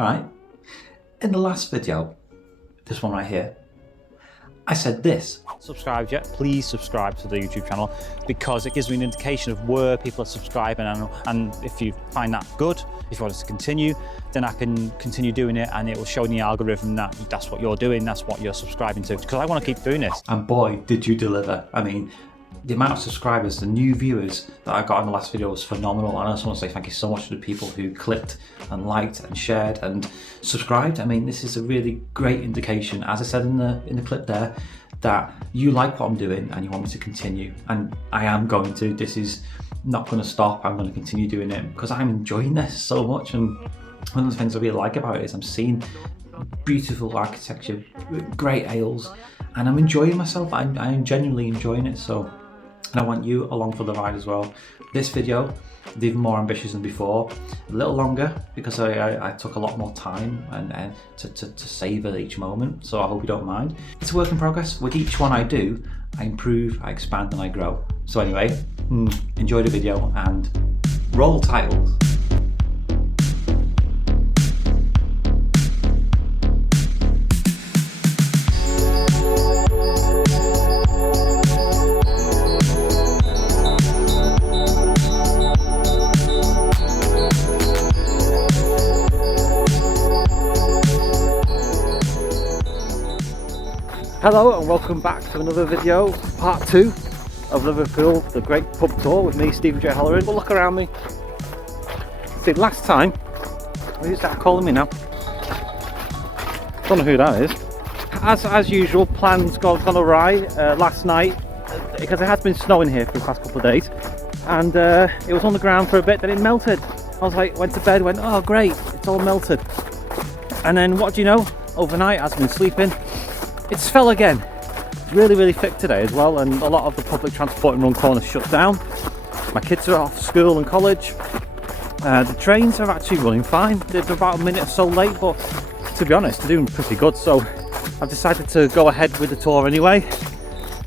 Alright? In the last video, this one right here, I said this. Subscribed yet? Please subscribe to the YouTube channel because it gives me an indication of where people are subscribing, and if you find that good, if you want us to continue, then I can continue doing it, and it will show in the algorithm that that's what you're doing, that's what you're subscribing to, because I want to keep doing this. And boy, did you deliver. I mean, the amount of subscribers, the new viewers that I got in the last video was phenomenal. And I just want to say thank you so much to the people who clicked and liked and shared and subscribed. I mean, this is a really great indication, as I said in the clip there, that you like what I'm doing and you want me to continue. And I am going to. This is not going to stop. I'm going to continue doing it because I'm enjoying this so much. And one of the things I really like about it is I'm seeing beautiful architecture, great ales, and I'm enjoying myself. I'm genuinely enjoying it. So, and I want you along for the ride as well. This video is even more ambitious than before, a little longer because I took a lot more time and to savour each moment, so I hope you don't mind. It's a work in progress. With each one I do, I improve, I expand and I grow. So anyway, enjoy the video and roll titles. Hello and welcome back to another video, part 2 of Liverpool, the great pub tour with me, Stephen J. Holloran. But look around me. See, last time, who's that calling me now? Don't know who that is. As usual, plans gone awry last night because it has been snowing here for the past couple of days, and it was on the ground for a bit, then it melted. I was like, went to bed, went, oh great, it's all melted. And then what do you know? Overnight, as I've been sleeping, it's fell again. Really thick today as well, and a lot of the public transport in Run Corner shut down. My kids are off school and college. The trains are actually running fine. They're about a minute or so late, but to be honest, they're doing pretty good. So I've decided to go ahead with the tour anyway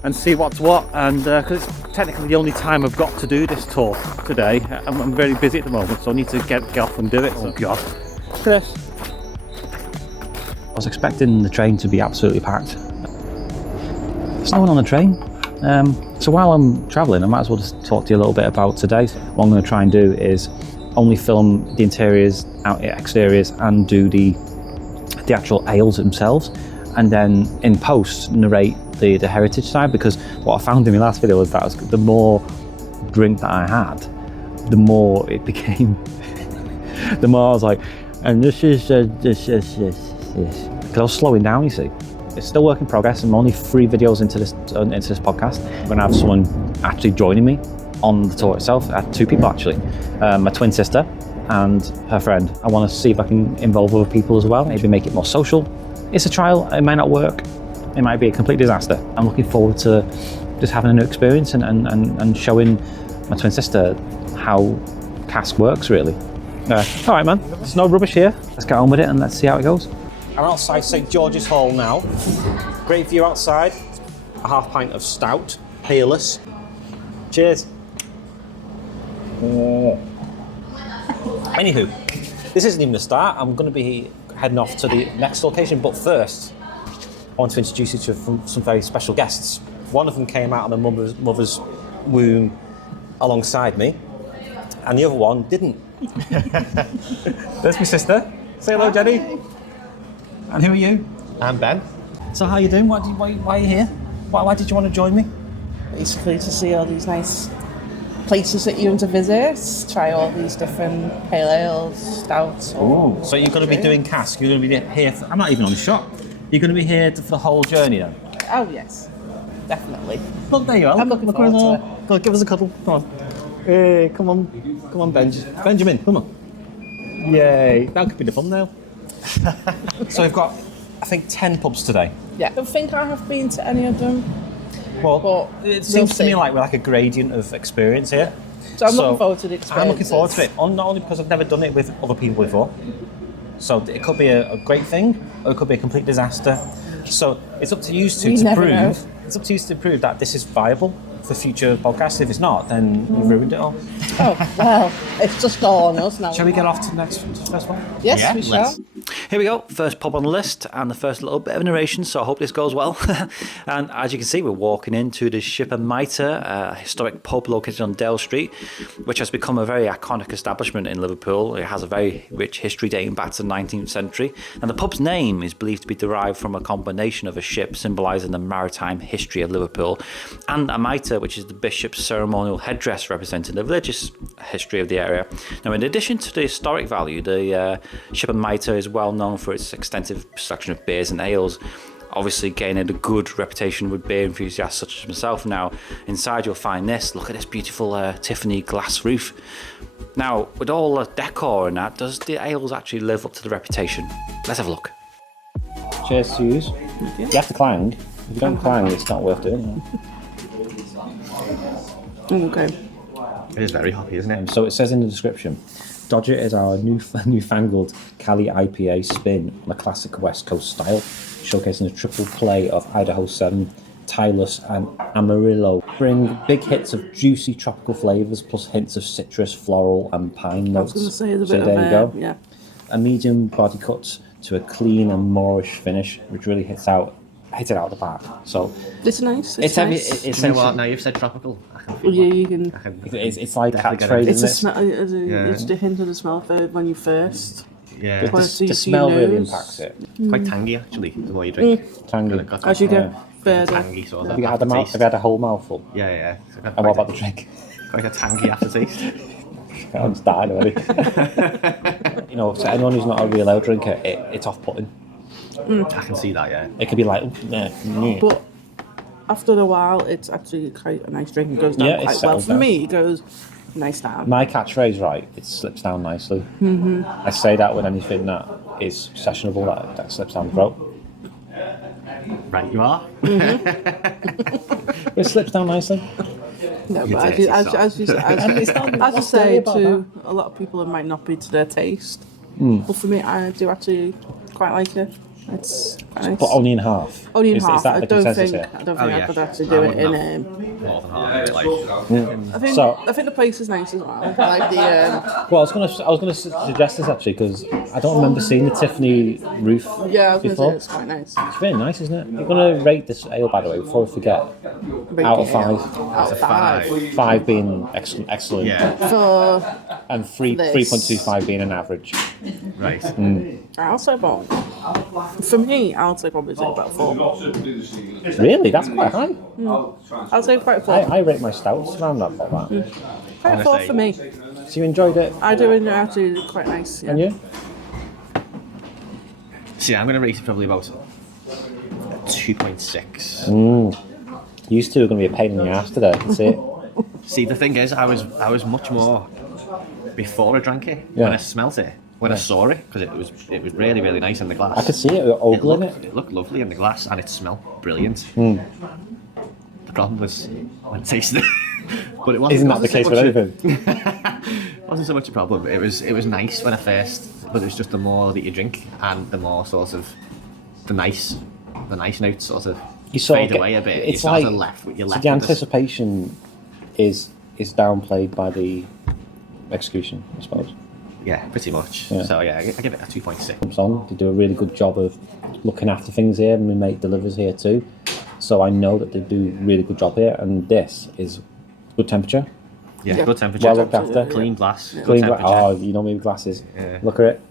and see what's what. And because it's technically the only time I've got to do this tour today, I'm very busy at the moment, so I need to get off and do it. Oh God, look at this. I was expecting the train to be absolutely packed. Snowing on the train. So while I'm travelling, I might as well just talk to you a little bit about today. What I'm going to try and do is only film the interiors, exteriors, and do the actual ales themselves, and then in post narrate the heritage side, because what I found in my last video was that the more drink that I had, the more it became, the more I was like, and this is this. Because I was slowing down, you see. It's still work in progress. I'm only 3 videos into this podcast. I'm going to have someone actually joining me on the tour itself. I had 2 people actually. My twin sister and her friend. I want to see if I can involve other people as well, maybe make it more social. It's a trial, it might not work. It might be a complete disaster. I'm looking forward to just having a new experience and showing my twin sister how cask works really. All right man, there's no rubbish here. Let's get on with it and let's see how it goes. I'm outside St George's Hall now. Great view outside. A half pint of stout, peerless. Cheers. Oh. Anywho, this isn't even the start. I'm going to be heading off to the next location, but first, I want to introduce you to some very special guests. One of them came out of the mother's womb alongside me, and the other one didn't. There's my sister. Say hello, Jenny. And who are you? I'm Ben. So how are you doing? Why are you here? Why did you want to join me? Basically to see all these nice places that you want to visit, try all these different pale ales, stouts. Oh, so you're going to be doing cask, you're going to be here for, I'm not even on the shop. You're going to be here for the whole journey then? Oh yes, definitely. Look, there you are. I'm looking forward to it. Go on, give us a cuddle. Come on. Hey, come on, Benjamin, come on. Yay, that could be the thumbnail. So we've got, I think, 10 pubs today. Yeah, I don't think I have been to any of them. Well, but it seems to me like we're like a gradient of experience here. So I'm looking forward to the experience. I'm looking forward to it, not only because I've never done it with other people before. So it could be a great thing, or it could be a complete disaster. So it's up to you to prove. It's up to you to prove that this is viable for future podcasts. If it's not, then you've ruined it all. Oh well, it's just all on us now. Shall we get off to the next one? Yes, we shall. Here we go, first pub on the list and the first little bit of narration, so I hope this goes well. And as you can see, we're walking into the Ship and Mitre, a historic pub located on Dale Street, which has become a very iconic establishment in Liverpool. It has a very rich history dating back to the 19th century, and the pub's name is believed to be derived from a combination of a ship symbolising the maritime history of Liverpool and a mitre, which is the bishop's ceremonial headdress representing the religious history of the area. Now, in addition to the historic value, the Ship and Mitre is well known for its extensive selection of beers and ales, obviously gaining a good reputation with beer enthusiasts such as myself. Now, inside you'll find this. Look at this beautiful Tiffany glass roof. Now, with all the decor and that, does the ales actually live up to the reputation? Let's have a look. Cheers to yous. You have to clang. If you don't clang, it's not worth doing. Okay. It is very hoppy, isn't it? So it says in the description, Dodger is our newfangled Cali IPA spin on a classic West Coast style, showcasing a triple play of Idaho 7, Tylus and Amarillo. Bring big hits of juicy tropical flavours plus hints of citrus, floral and pine notes. I was going to say there's a So bit there of you go. yeah. A medium body cut to a clean and moorish finish, which really hits it out of the park. So It's nice. it's nice. Do you know what? Now you've said tropical. I can feel Yeah, like- you can. I can- it's like Definitely catchphrase, It's a isn't it? smell. It's the hint of the smell for when you first. Yeah, The, Quite the to smell your really nose. impacts it. quite tangy actually. The more you drink, Tangy. Got that As you kind get of further. tangy sort of. Have you had a whole mouthful? Yeah, yeah. It's got And what quite about the drink? quite a tangy aftertaste. I'm just dying already. You know, to anyone who's not a real ale drinker, it's off-putting. I can see that. Yeah. It could be like, nah. But after a while, it's actually quite a nice drink. It goes down Yeah, it quite well. settles For down. me, it goes nice down. My catchphrase, right, it slips down nicely. I say that with anything that is sessionable, that slips down the throat. Right, you are. It slips down nicely. No, You but dirty as sod. you what's say, dirty about to a lot of people, it might not be to their taste. But for me, I do actually quite like it. It's quite nice. But only in half. Only in Is half. that I the don't consensus think. here? I don't Oh, think yeah. I could actually I do it wouldn't in. have. More than half. Like, I think the place is nice as well. I like the. Well, I was gonna suggest this actually because I don't remember seeing the Tiffany roof Yeah, I was going to say before. it's quite nice. It's really nice, isn't it? You're gonna rate this ale, by the way, before I forget. Out of 5. Out of 5. 5 being excellent, yeah. For and 3.25 being an average. Right. I'll say about. For me, I'll say probably say about 4. Really, that's quite high. I'll say quite 4. I rate my stouts around that. Quite a 4 for me. So you enjoyed it, I do enjoy actually quite nice. Yeah. and you? See, I'm going to rate it probably about 2.6. You two are going to be a pain in the ass today. That's it. See, the thing is, I was much more before I drank it. Yeah. When I smelt it, when I saw it, because it was really really nice in the glass. I could see it ogling it. It looked lovely in the glass, and it smelled brilliant. The problem was when I tasted it, but it wasn't. Isn't that the case with anything? It wasn't so much a problem. It was nice when I first, but it was just the more that you drink, and the more sort of the nice notes sort of You sort fade of get- away a bit. It's You sort like of left. You're so left the with this- anticipation is downplayed by the execution, I suppose. Yeah, pretty much. Yeah. So yeah, I give it a 2.6. On. They do a really good job of looking after things here, and my mate delivers here too. So I know that they do a really good job here, and this is good temperature, Yeah, good temperature. well looked after. Clean glass. Good Clean temperature. oh, you know me with glasses. Yeah. Look at it.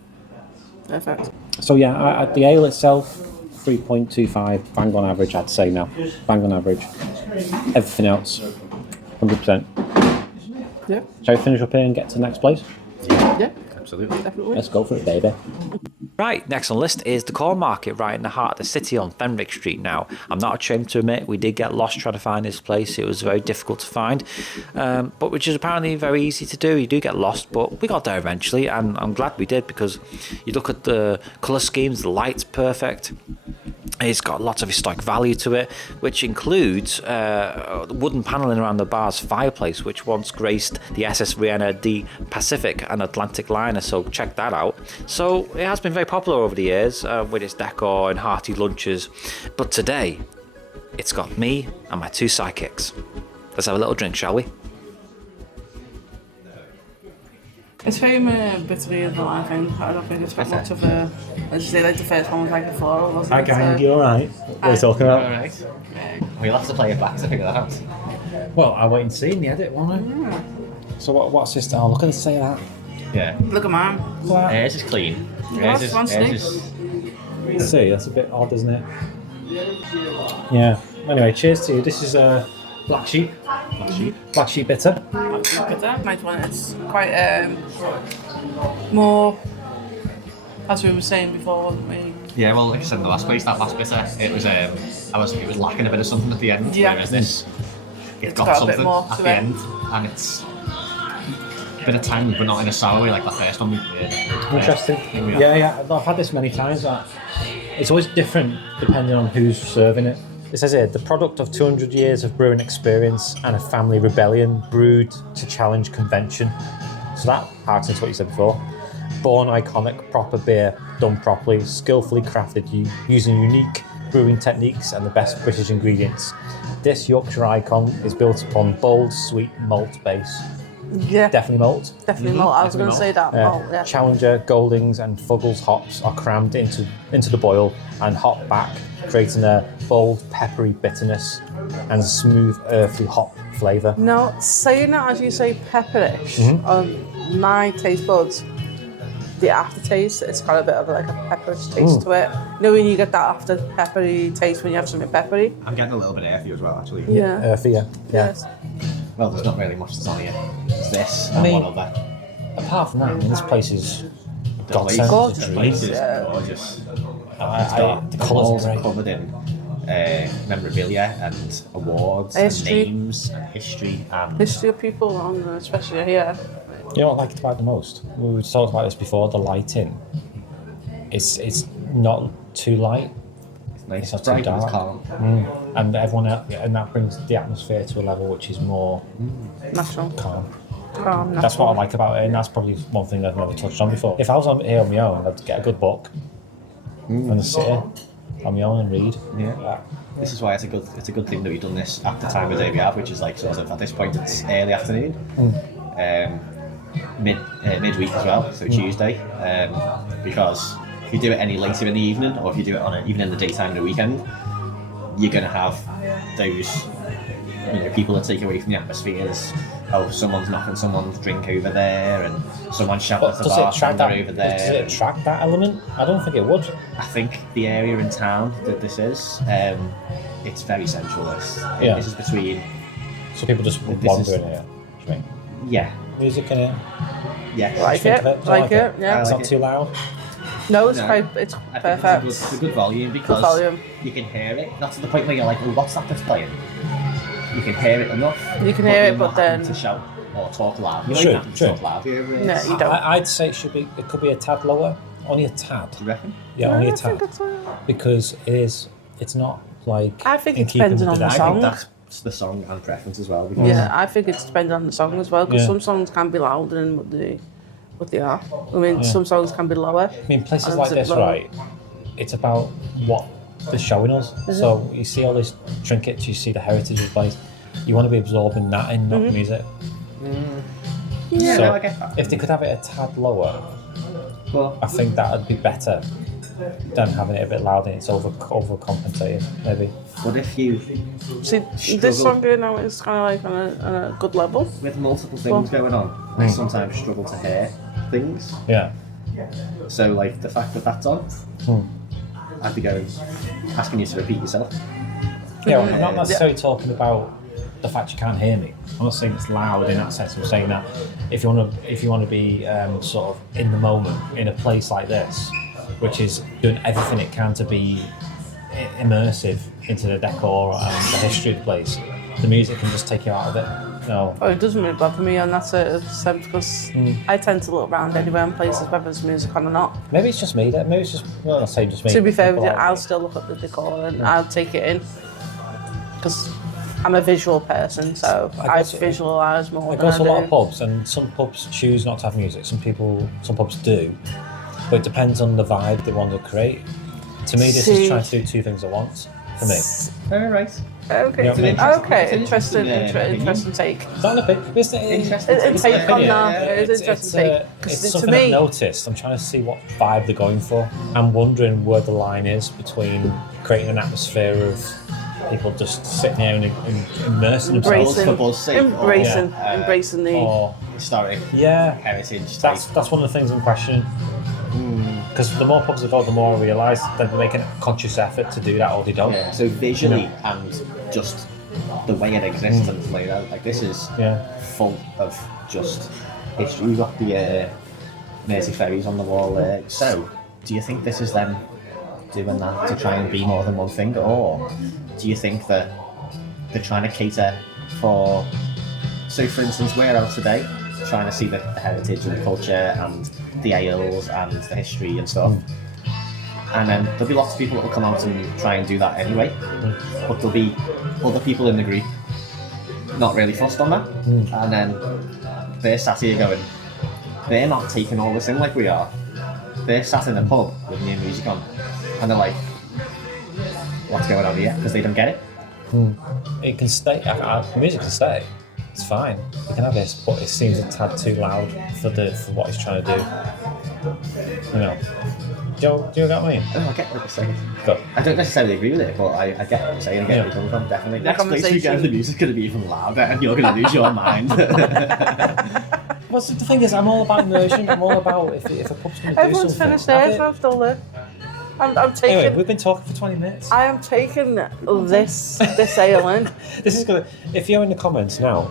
Perfect. So yeah, the ale itself, 3.25, bang on average, I'd say now. Bang on average. Everything else, 100%. Yeah. Shall we finish up here and get to the next place? Yeah. Absolutely. Definitely. Let's go for it, baby. Right, next on the list is the Cornmarket, right in the heart of the city on Fenwick Street. Now, I'm not ashamed to admit we did get lost trying to find this place. It was very difficult to find, but which is apparently very easy to do. You do get lost, but we got there eventually, and I'm glad we did because you look at the colour schemes, the light's perfect. It's got lots of historic value to it, which includes wooden panelling around the bar's fireplace, which once graced the SS Vienna D Pacific and Atlantic liner, so check that out. So it has been very popular over the years with its decor and hearty lunches, but today it's got me and my 2 sidekicks. Let's have a little drink, shall we? It's very bittery as well, I think. I don't think it's got much of a... As you say, like the first one was like a floral, wasn't it? Hi gang, you alright? What are you talking about? Alright. We'll have to play it back to figure that out. Well, I'll wait and see in the edit, won't I? So what's this? Oh, look at the say that. Yeah. Look at mine. Hers is clean. Hers is... See, that's a bit odd, isn't it? Yeah. Anyway, cheers to you. This is Black Sheep. Black Sheep bitter. Nice one. It's quite more, as we were saying before, wasn't we? Yeah, well, like I said in the last place, that last bitter, it was it was lacking a bit of something at the end. Yeah. Whereas this, It's got got a something bit more at to the it. end, and it's a bit of tang, but not in a sour way like the first one we did. Interesting. Yeah. I've had this many times. It's always different depending on who's serving it. It says here, the product of 200 years of brewing experience and a family rebellion brewed to challenge convention. So that harks into what you said before. Born iconic, proper beer, done properly, skillfully crafted using unique brewing techniques and the best British ingredients. This Yorkshire icon is built upon bold, sweet malt base. Yeah. Definitely malt. Definitely malt. I was going to say that. Malt, yeah. Challenger, Goldings and Fuggles hops are crammed into the boil and hop back, creating a bold, peppery bitterness and smooth, earthy hop flavour. No, saying that as you say pepperish, on my taste buds, the aftertaste, it's got a bit of like a pepperish taste to it. You know when you get that after peppery taste when you have something peppery? I'm getting a little bit earthy as well, actually. Yeah. Earthy, yeah. Yes. Well, there's not really much that's on here. There's this I and mean- one other. Apart from that, I mean, this place is The God place- sent. Gorgeous the place is yeah. gorgeous. The The colours walls are are great. covered in memorabilia and awards History. and names and history and History of people, especially here. You know what I liked about it the most? We talked about this before, the lighting. It's not too light, it's nice. It's not It's bright too and it's dark. calm. and everyone else, and that brings the atmosphere to a level which is more Natural. calm. Calm, That's what I like about it, and that's probably one thing I've never touched on before. If I was here on my own, I'd get a good book and just sit here on my own and read. Yeah. This is why it's a good thing that we've done this at the time of day we have, which is like sort of at this point it's early afternoon, midweek as well, so Tuesday, because if you do it any later in the evening, or if you do it even in the daytime of the weekend, you're gonna have those people that take away from the atmospheres. Oh, someone's knocking someone's drink over there, and someone's shouting But at the does it attract bartender that? over there. Does it attract that element? I don't think it would. I think the area in town that this is, it's very central. Yeah. This is between, So people just This wander is- in here. Do you mean? yeah, Music in here. yeah. Like Think it, of Do you like it, yeah. It's like not it. too loud. No, it's No. it's I think perfect. it's a good volume because volume. you can hear it. Not to the point where you're like, oh, what's that that's playing? You can hear it enough. You can hear you're it, but not having then- to shout or talk loud. You True, don't have to true. talk loud. No, you don't. I'd say it could be a tad lower, only a tad. Do you reckon? Yeah, only a I think tad, it's because it's not like. I think in it keeping depends with on the I song. think that's the song and preference as well. Because Yeah, I think it's depending on the song as well, because Yeah. some songs can be louder than what they are. I mean, some songs can be lower. I mean, places And like it's this, lower. right? It's about what they're showing us. So you see all these trinkets, you see the heritage of the place. You want to be absorbing that in, not the music. yeah, So no, I get that. if they could have it a tad lower, Well, I think that would be better than having it a bit louder. It's overcompensating, maybe. but if you See, this song here now is kind of like on a good level. with multiple things going on, I sometimes struggle to hear things. Yeah. So like the fact that that's on, I'd be asking you to repeat yourself. Yeah, well, I'm not necessarily talking about the fact you can't hear me. I'm not saying it's loud in that sense. I'm saying that if you want to be sort of in the moment in a place like this, which is doing everything it can to be immersive into the decor and the history of the place, the music can just take you out of it. No. Oh, it doesn't really bother me on that sort of sense, because I tend to look around anywhere in places, whether there's music on or not. Maybe it's just me. Maybe it's just well, I'll say just me. To be fair with you, People I'll still look at the decor and I'll take it in, because I'm a visual person, so I I guess- visualise more I than go I to a lot do. of pubs, and some pubs choose not to have music. Some pubs do, but it depends on the vibe they want to create. To me, this See- is trying to do two things at once. For me, All right. Okay, It's an interesting- okay, it's an interesting, opinion. interesting take. It's not a bit. It's Interesting. A take on Yeah, that. yeah. It is interesting take. It's 'Cause to something me, I've noticed. I'm trying to see what vibe they're going for. I'm wondering where the line is between creating an atmosphere of people just sitting there and immersing themselves. embracing, football's sake, or, embracing the. Or Historic yeah, heritage. that's one of the things I'm questioning. Because the more pubs I go, the more I realise that they're making a conscious effort to do that, or they don't. Yeah. So visually and just the way it exists and it's laid out, like this is full of just history. You've got the Mersey ferries on the wall there. So, do you think this is them doing that to try and be more than one thing, or do you think that they're trying to cater for? So, for instance, we're out today trying to see the heritage and the culture and the ales and the history and stuff. And then there'll be lots of people that will come out and try and do that anyway. But there'll be other people in the group not really fussed on that. And then they're sat here going, they're not taking all this in like we are. They're sat in a pub with new music on. And they're like, what's going on here? Because they don't get it. It can stay. Music can stay. It's fine. You can have this, but it seems a tad too loud for what he's trying to do. You know. Do you get what I mean? Oh, I get what you're saying. Good. I don't necessarily agree with it, but I get what you're saying. I get where you're coming from, definitely. Next place we go, the music's going to be even louder and you're going to lose your mind. Well, the thing is, I'm all about immersion. I'm all about if a pub's going to do Everyone's something. finished theirs. I've done it. I'm taking. Anyway, we've been talking for 20 minutes. I am taking this ale in. This is gonna. If you're in the comments now,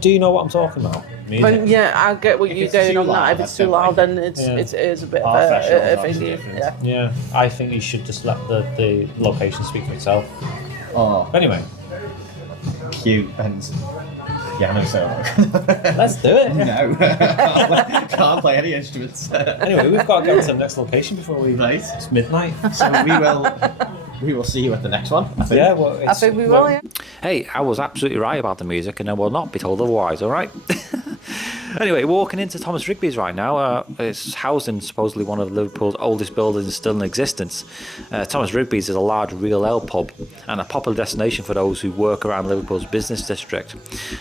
do you know what I'm talking about? Music. When, yeah, I get what If you're it's doing too on that. loud, If it's I too don't loud, like then it is a bit Our of threshold's a obviously thingy. different. Yeah. Yeah, I think you should just let the location speak for itself. Oh, Anyway, cute and piano solo. let's do it. No, can't play any instruments. Anyway, we've got to go to the next location before we. Right. It's midnight. So we will see you at the next one. I think. Yeah, well, I think we will. Yeah. Hey, I was absolutely right about the music, and I will not be told otherwise, alright? Anyway, we're walking into Thomas Rigby's right now. It's housed in supposedly one of Liverpool's oldest buildings still in existence. Thomas Rigby's is a large real ale pub and a popular destination for those who work around Liverpool's business district.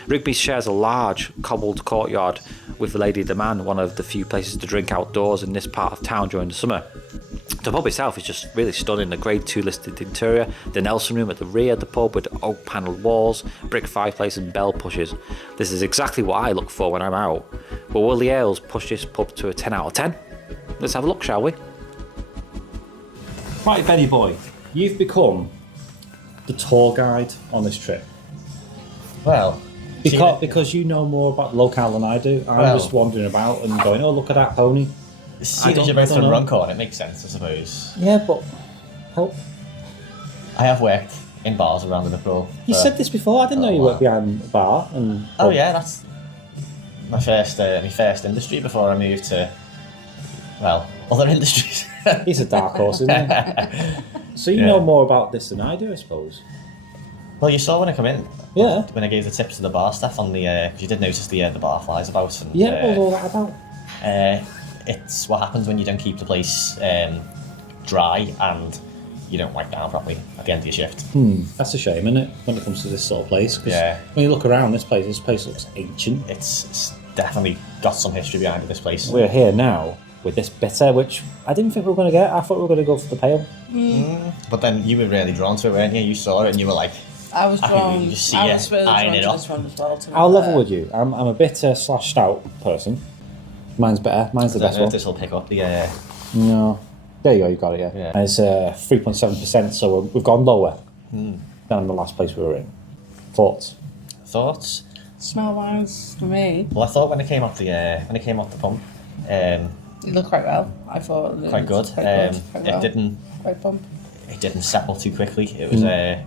Rigby's shares a large cobbled courtyard with the Lady of the Man, one of the few places to drink outdoors in this part of town during the summer. The pub itself is just really stunning. The Grade 2 listed interior, the Nelson Room at the rear of the pub with oak panelled walls, brick fireplace and bell pushes. This is exactly what I look for when I'm out. But will the ales push this pub to a 10 out of 10? Let's have a look, shall we? Right, Benny boy, you've become the tour guide on this trip. Well, Because you know more about the locale than I do. I'm Well- just wandering about and going, oh, look at that pony. seeing as you're both from Runcorn, it makes sense, I suppose. Yeah, but help. I have worked in bars around Liverpool. You for- said this before. I didn't know you worked behind a bar. And Oh yeah, that's my first industry before I moved to, well, other industries. He's a dark horse, isn't he? So you know more about this than I do, I suppose. Well, you saw when I come in. Yeah. When I gave the tips to the bar staff on the, because you did notice the bar flies about. And, Yeah, what was all that about? it's what happens when you don't keep the place dry and you don't wipe down properly at the end of your shift. That's a shame, isn't it, when it comes to this sort of place? Because Yeah. when you look around this place looks ancient. It's definitely got some history behind it, this place. We're here now with this bitter, which I didn't think we were going to get. I thought we were going to go for the pale. But then you were really drawn to it, weren't you? You saw it and you were like, I was I think we drawn. can just see I it, was really eyeing drawn it to up. this one as well. I'll level with you. I'm a bitter / stout person. Mine's better. Mine's the I don't best know one. if this will pick up the. No. There you go, you got it, yeah. Yeah. And it's 3.7%, so we've gone lower than the last place we were in. Thoughts? Thoughts? Smell wise for me. Well, I thought when it came off the pump, It looked quite well. I thought it quite good. was quite It well. didn't. Quite bump. It didn't settle too quickly. It was,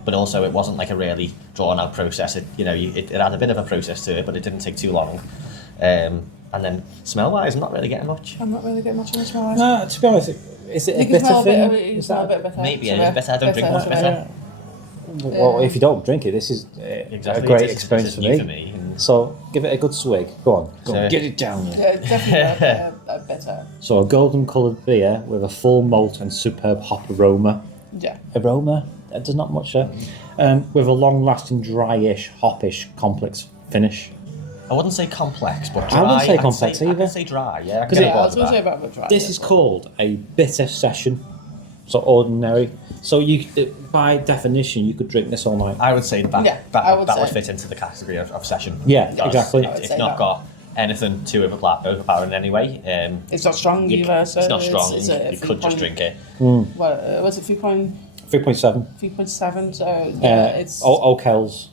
but also it wasn't like a really drawn out process. It had a bit of a process to it, but it didn't take too long. And then smell wise, I'm not really getting much. I'm not really getting much on the smell wise. No, to be honest, is it a You can bitter smell a thing? bit. You Is smell a that- bit bitter. Maybe it is better. I don't drink much bitter. Well, if you don't drink it, this is Exactly. a great This experience is for new me. for me. And So give it a good swig. Go on, So- get it down. Yeah, definitely a bitter. So a golden coloured beer with a full malt and superb hop aroma. Yeah. Aroma? There's not much there. with a long-lasting, dryish, hoppish, complex finish. I wouldn't say complex, but dry. I wouldn't say complex either. I'd say dry, yeah. I was going to say about the dry. This is called a bitter session, so ordinary. So you, by definition, you could drink this all night. I would say that Yeah, that, I would that would say. fit into the category of session. Yeah, Because exactly. I would It's say not that. got anything too overpowering in any way. It's not strong You- either, so it's not strong. It's You could just drink it. What was it? 3.7. 3.7. So yeah, it's Oak Hell's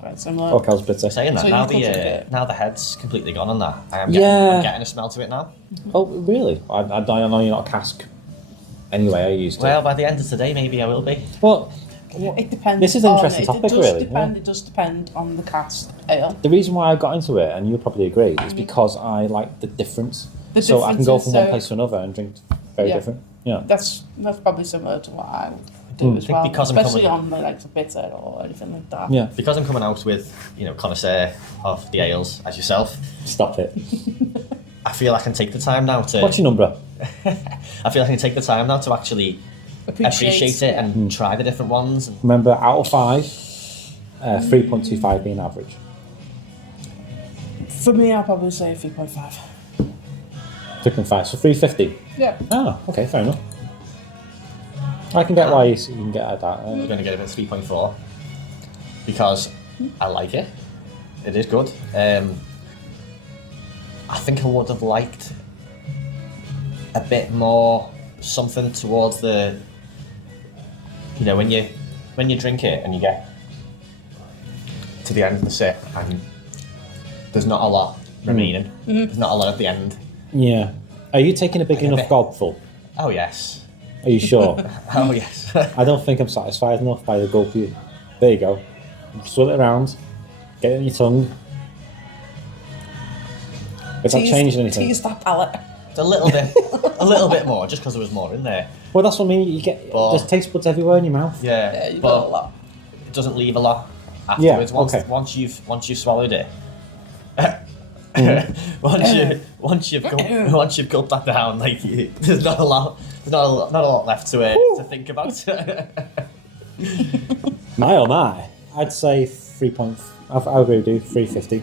quite similar. Oak Hell's bitter. Saying that, So now you could drink it. now the head's completely gone on that. I'm Yeah. getting a smell to it now. Oh, really? I know you're not a cask. Anyway, I used to. Well, by the end of today, maybe I will be. Well, It depends. This is an interesting it topic, does really, Depend, yeah. It does depend on the cask ale. the reason why I got into it, and you'll probably agree, is because I like the difference. The So I can go difference from is, one place to another and drink very yeah. different. Yeah. That's probably similar to what I would do as think well, because I'm especially coming- on like the bitter or anything like that. Yeah. Because I'm coming out with, connoisseur of the ales as yourself, Stop it. I feel I can take the time now to. What's your number? I feel I can take the time now to actually appreciate it and try the different ones. And Remember, out of 5, 3.25 being average. For me, I'll probably say 3.5. 3.5, so 350. Yeah. Ah, okay, fair enough. I can get why you can get at that. I'm going to get it at 3.4 because I like it. It is good. I think I would have liked a bit more something towards the. When you drink it and you get to the end of the sip and there's not a lot remaining. There's not a lot at the end. Yeah. Are you taking a big Like a enough bit. gobful? Oh yes. Are you sure? Oh yes. I don't think I'm satisfied enough by the gulp. There you go. Swirl it around. Get it in your tongue. It's not changing anything. Tease that palate. It's a little bit more, just because there was more in there. Well, that's what I mean. You get there's taste buds everywhere in your mouth. Yeah, You've but got a lot. it doesn't leave a lot afterwards. Yeah, okay. Once you've swallowed it. once you've gulped that down, there's not a lot left to think about. My oh my. I'd say 3. I agree with you. 350.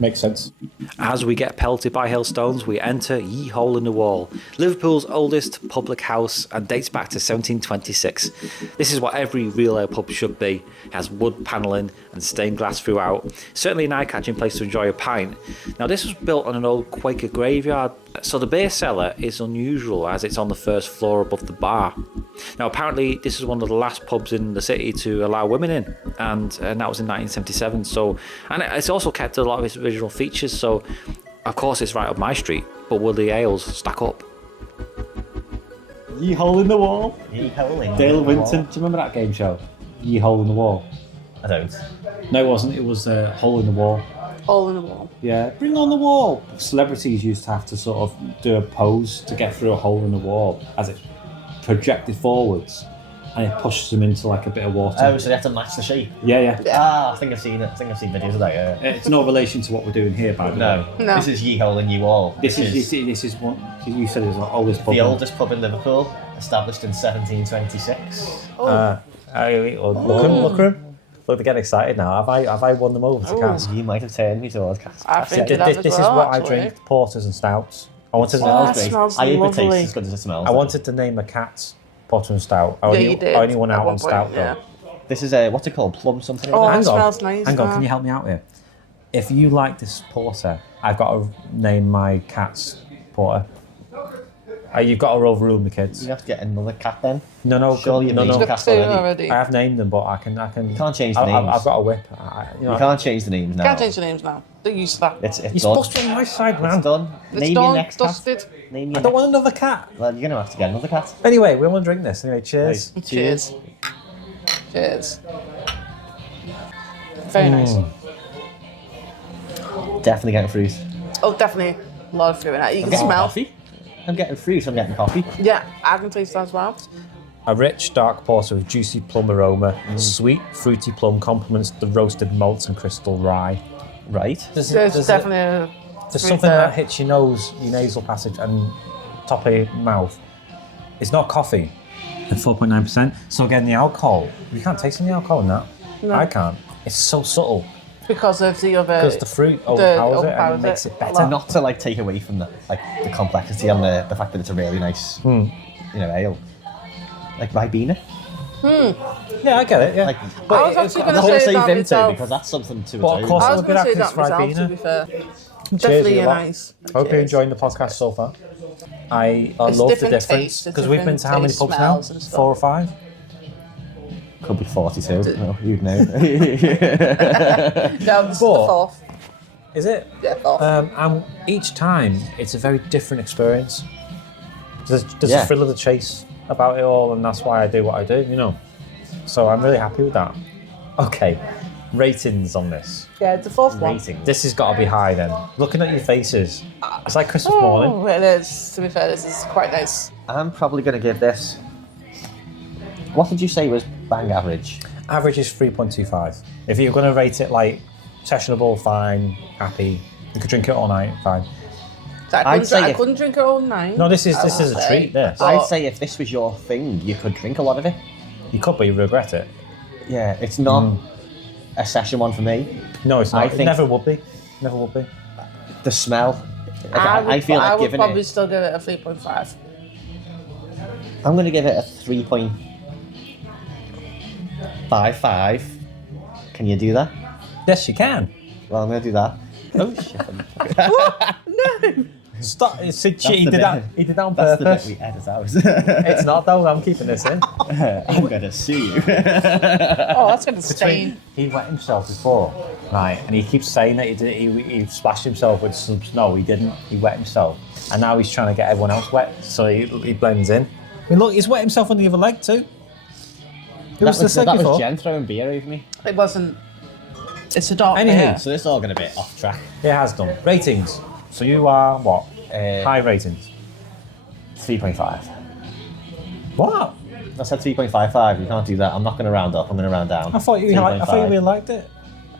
Makes sense. As we get pelted by hailstones, we enter Ye Hole in the Wall, Liverpool's oldest public house and dates back to 1726. This is what every real ale pub should be. It has wood panelling and stained glass throughout. Certainly an eye-catching place to enjoy a pint. Now this was built on an old Quaker graveyard, so the beer cellar is unusual as it's on the first floor above the bar. Now apparently this is one of the last pubs in the city to allow women in, and that was in 1977. And it's also kept a lot of its original features, so of course it's right up my street, but will the ales stack up? Ye Hole in the Wall. Dale Winton, do you remember that game show? Ye Hole in the Wall. I don't. No, it wasn't. It was Hole in the Wall. Hole in the wall. Yeah, bring on the wall. Celebrities used to have to sort of do a pose to get through a hole in the wall as it projected forwards, and it pushes them into like a bit of water. Oh, so they have to match the shape. Yeah. Ah, I think I've seen it. I think I've seen videos of that. Yeah. It's no relation to what we're doing here, by the way. No. This is Ye Hole and Ye Wall. This which is one. You said it was the oldest pub. the oldest pub in Liverpool, established in 1726. Look at him. Look, they're getting excited now. Have I won them over to cask? You might have turned me towards cask. I think it has as This is well, what I actually. drink: porters and stouts. I wanted that to. smells I hope it lovely. tastes as good as it smells. I wanted to name a cat porter and stout. I you did. only went at out one on point, stout yeah. though. This is a what's it called? Plum something. Oh, Like it that? smells nice. Hang on, man. can you help me out here? If you like this porter, I've got to name my cat's porter. You've got to overrule me, kids. You have to get another cat then. No, Surely you've no, named no. the Got cat two already. already. I have named them, but I can. You can't change the names. I've got a whip. You can't change the names now. Can't change the names now. They're used to that. It's You're done. supposed to be on my side, It's man. done. It's Name done. your next cat. Dusted. Name your I don't next. want another cat. Well, you're gonna have to get another cat. Anyway, we want to drink this. Anyway, cheers. Right. Cheers. Cheers. Very nice. Definitely getting fruit. Oh, definitely. A lot of fruit in it. You I'm can getting smell. coffee. I'm getting fruit. I'm getting coffee. Yeah, I can taste that as well. A rich, dark porter with juicy plum aroma. Sweet, fruity plum complements the roasted malts and crystal rye. Right. There's definitely a There's fruit something there. that hits your nose, your nasal passage, and top of your mouth. It's not coffee. and 4.9%. So again, the alcohol, you can't taste any alcohol in that. No. I can't. It's so subtle. Because of the other... Because the fruit overpowers it and it makes it better. Not to like take away from the complexity and the fact that it's a really nice, ale. Like Ribena. Yeah, I get it. Yeah. Like, I was actually I'm going not to going to say say that Vimto myself. because that's something to But of course, I a was bit going to of say that Atkins myself, to Ribena. be fair. Cheers, Definitely you a lot. nice. Hope you're Cheers. enjoying the podcast so far. I It's love the different difference tastes, it's because we've been different to how many taste, pubs now? smells and stuff. 4 or 5? Could be 42. Oh, you'd know. No, this is the fourth. Is it? Yeah, fourth. And each time, it's a very different experience. There's a thrill of the chase about it all, and that's why I do what I do, you know. So I'm really happy with that. Okay, ratings on this. Yeah, it's the fourth one. Rating. This has got to be high then. Looking at your faces, it's like Christmas morning. Oh, it is. To be fair, this is quite nice. I'm probably going to give this. What did you say was bang average? Average is 3.25. If you're going to rate it like sessionable, fine, happy, you could drink it all night, fine. So I couldn't drink it all night. No, this is a treat. This I'd say if this was your thing, you could drink a lot of it. you could, but you regret it. Yeah, it's not a session one for me. No, it's not. I think- It never would be. Never would be. The smell. I feel like would giving probably it. still give it a 3.5. I'm going to give it a 3.55. Can you do that? Yes, you can. Well, I'm going to do that. Oh shit! Stop. He did the that. bit- He did that on That's the bit purpose. we edit out. It's not though. I'm keeping this in. I'm going to sue you. Oh, that's going to stain. He wet himself before, right? And he keeps saying that he splashed himself with some snow. He didn't. He wet himself, and now he's trying to get everyone else wet, so he blends in. I mean, look, he's wet himself on the other leg too. Who was this leg that before? was Jen throwing beer over me. It wasn't. It's a dark Anywho, beer. So this is all going to be off track. It has done. Ratings. So you are what? High ratings. 3.5. What? I said 3.55. You can't do that. I'm not going to round up. I'm going to round down. I thought you 3.5. really liked it.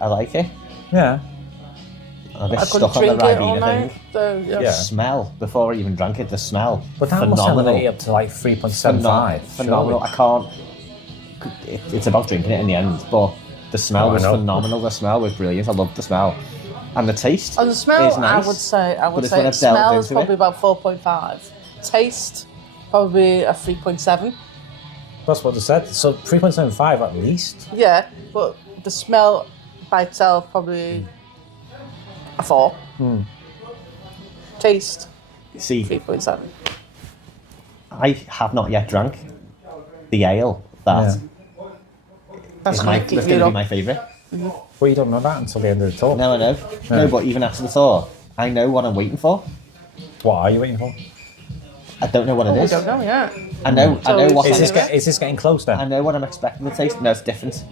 I like it. Yeah. I'm a bit I couldn't stuck on the drink it all Ribena night. thing. So, yeah. Yeah. Smell before I even drank it. The smell. But that must phenomenal. elevate up to like 3.75. Phenomenal. I can't. It's about drinking it in the end, but the smell Oh, I was know. phenomenal. The smell was brilliant. I loved the smell, and the taste. On the smell, is nice. I would say but it's when I've delved smell is into probably it. about 4.5. Taste, probably a 3.7. That's what they said. So 3.75 at least. Yeah, but the smell by itself probably a 4. Taste, See, 3.7. I have not yet drank the ale. That's That's going going to to be my favourite. Well, you don't know that until the end of the tour. No, I know. No, but even after the tour, I know what I'm waiting for. What are you waiting for? I don't know what it We is. don't know yet. I know. I know So what. Is I'm, this getting close then? I know what I'm expecting to taste. No, it's different.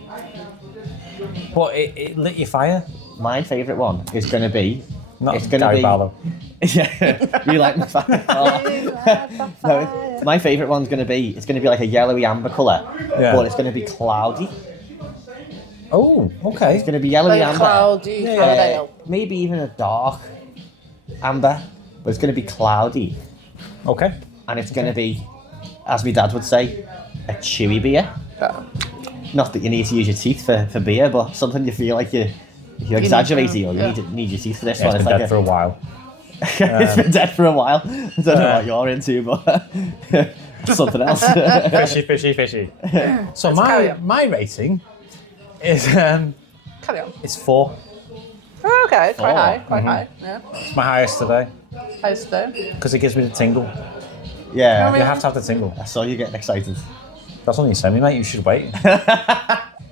But it lit your fire. My favourite one is going to be. Not it's going to Gary be. Barlow. Yeah, you like my fire. Oh. No, my favourite one's going to be. It's going to be like a yellowy amber colour, Yeah. but it's going to be cloudy. Oh, okay. It's going to be yellowy Like amber. cloudy kind of ale. Maybe even a dark amber, but it's going to be cloudy, Okay. and it's going to be, as my dad would say, a chewy beer. Yeah. Not that you need to use your teeth for beer, but something you feel like you're exaggerating or you need your teeth for this Yeah, one. it's been dead for a while. It's been dead for a while. I don't know what you're into, but something else. Fishy. So carry on. my rating is Carry on. it's 4. Oh, okay, quite 4. high, quite high. Yeah. It's my highest today Highest though. because it gives me the tingle. Yeah, You have to have the tingle. I saw you getting excited. That's only a semi, mate. You should wait.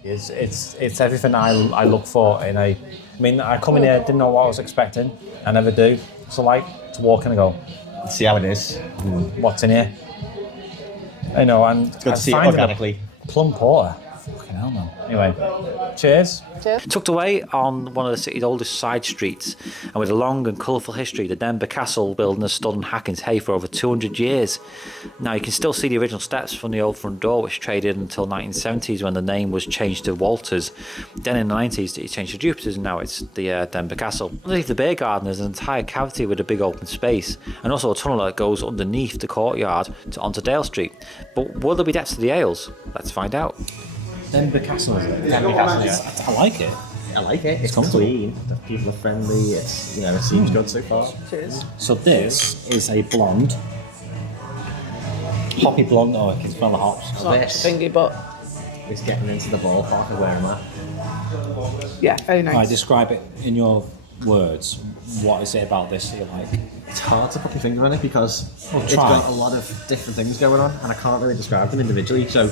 It's everything I look for in a. I mean, I come in here, didn't know what I was expecting. I never do. So like to walk in and go, See how it is. what's in here? I know, and Good to see it organically. Plum porter, Fucking hell, man. Anyway, cheers. Tucked away on one of the city's oldest side streets, and with a long and colourful history, the Denbigh Castle building has stood on Hacken's Hay for over 200 years. Now you can still see the original steps from the old front door, which traded until 1970s when the name was changed to Walters. Then in the 90s it changed to Jupiter's, and now it's the Denbigh Castle. Underneath the beer garden there's an entire cavity with a big open space, and also a tunnel that goes underneath the courtyard onto Dale Street. But will there be depths to the ales? Let's find out. Denbigh Castle, is it? Denbigh Castle, I like it. I like it. It's clean. The people are friendly. It's it seems good so far. Cheers. So this is a blonde. Hoppy blonde. Oh, I can smell the hops. It's not This thingy, but is getting into the ballpark of where I'm at. yeah, very nice. Right, describe it in your words. What is it about this that you like? It's hard to put your finger on it because it's try. got a lot of different things going on, and I can't really describe them individually. So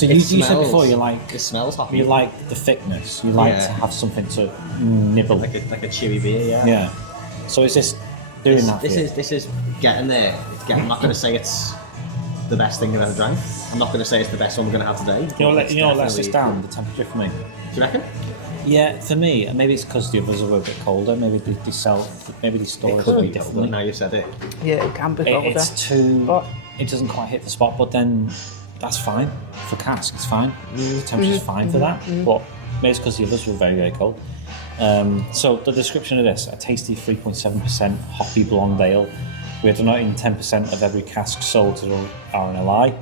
You said before you like it smells hoppy. you like the thickness. You like to have something to nibble. like a chewy beer, yeah. Yeah. So is this doing that? This is getting there. I'm not going to say it's the best thing I've ever drank. I'm not going to say it's the best one we're going to have today. You know, let's just down the temperature for me. Do you reckon? Yeah, for me, and maybe it's because the others are a bit colder. Maybe they store It it a could be bit different. differently. Now you've said it. Yeah, it can be colder. It's too. But- It doesn't quite hit the spot, but then that's fine for cask. It's fine. The temperature's fine for that. But maybe it's because the others were very, very cold. So the description of this: a tasty 3.7% hoppy blonde ale. We're denoting 10% of every cask sold to the RNLI.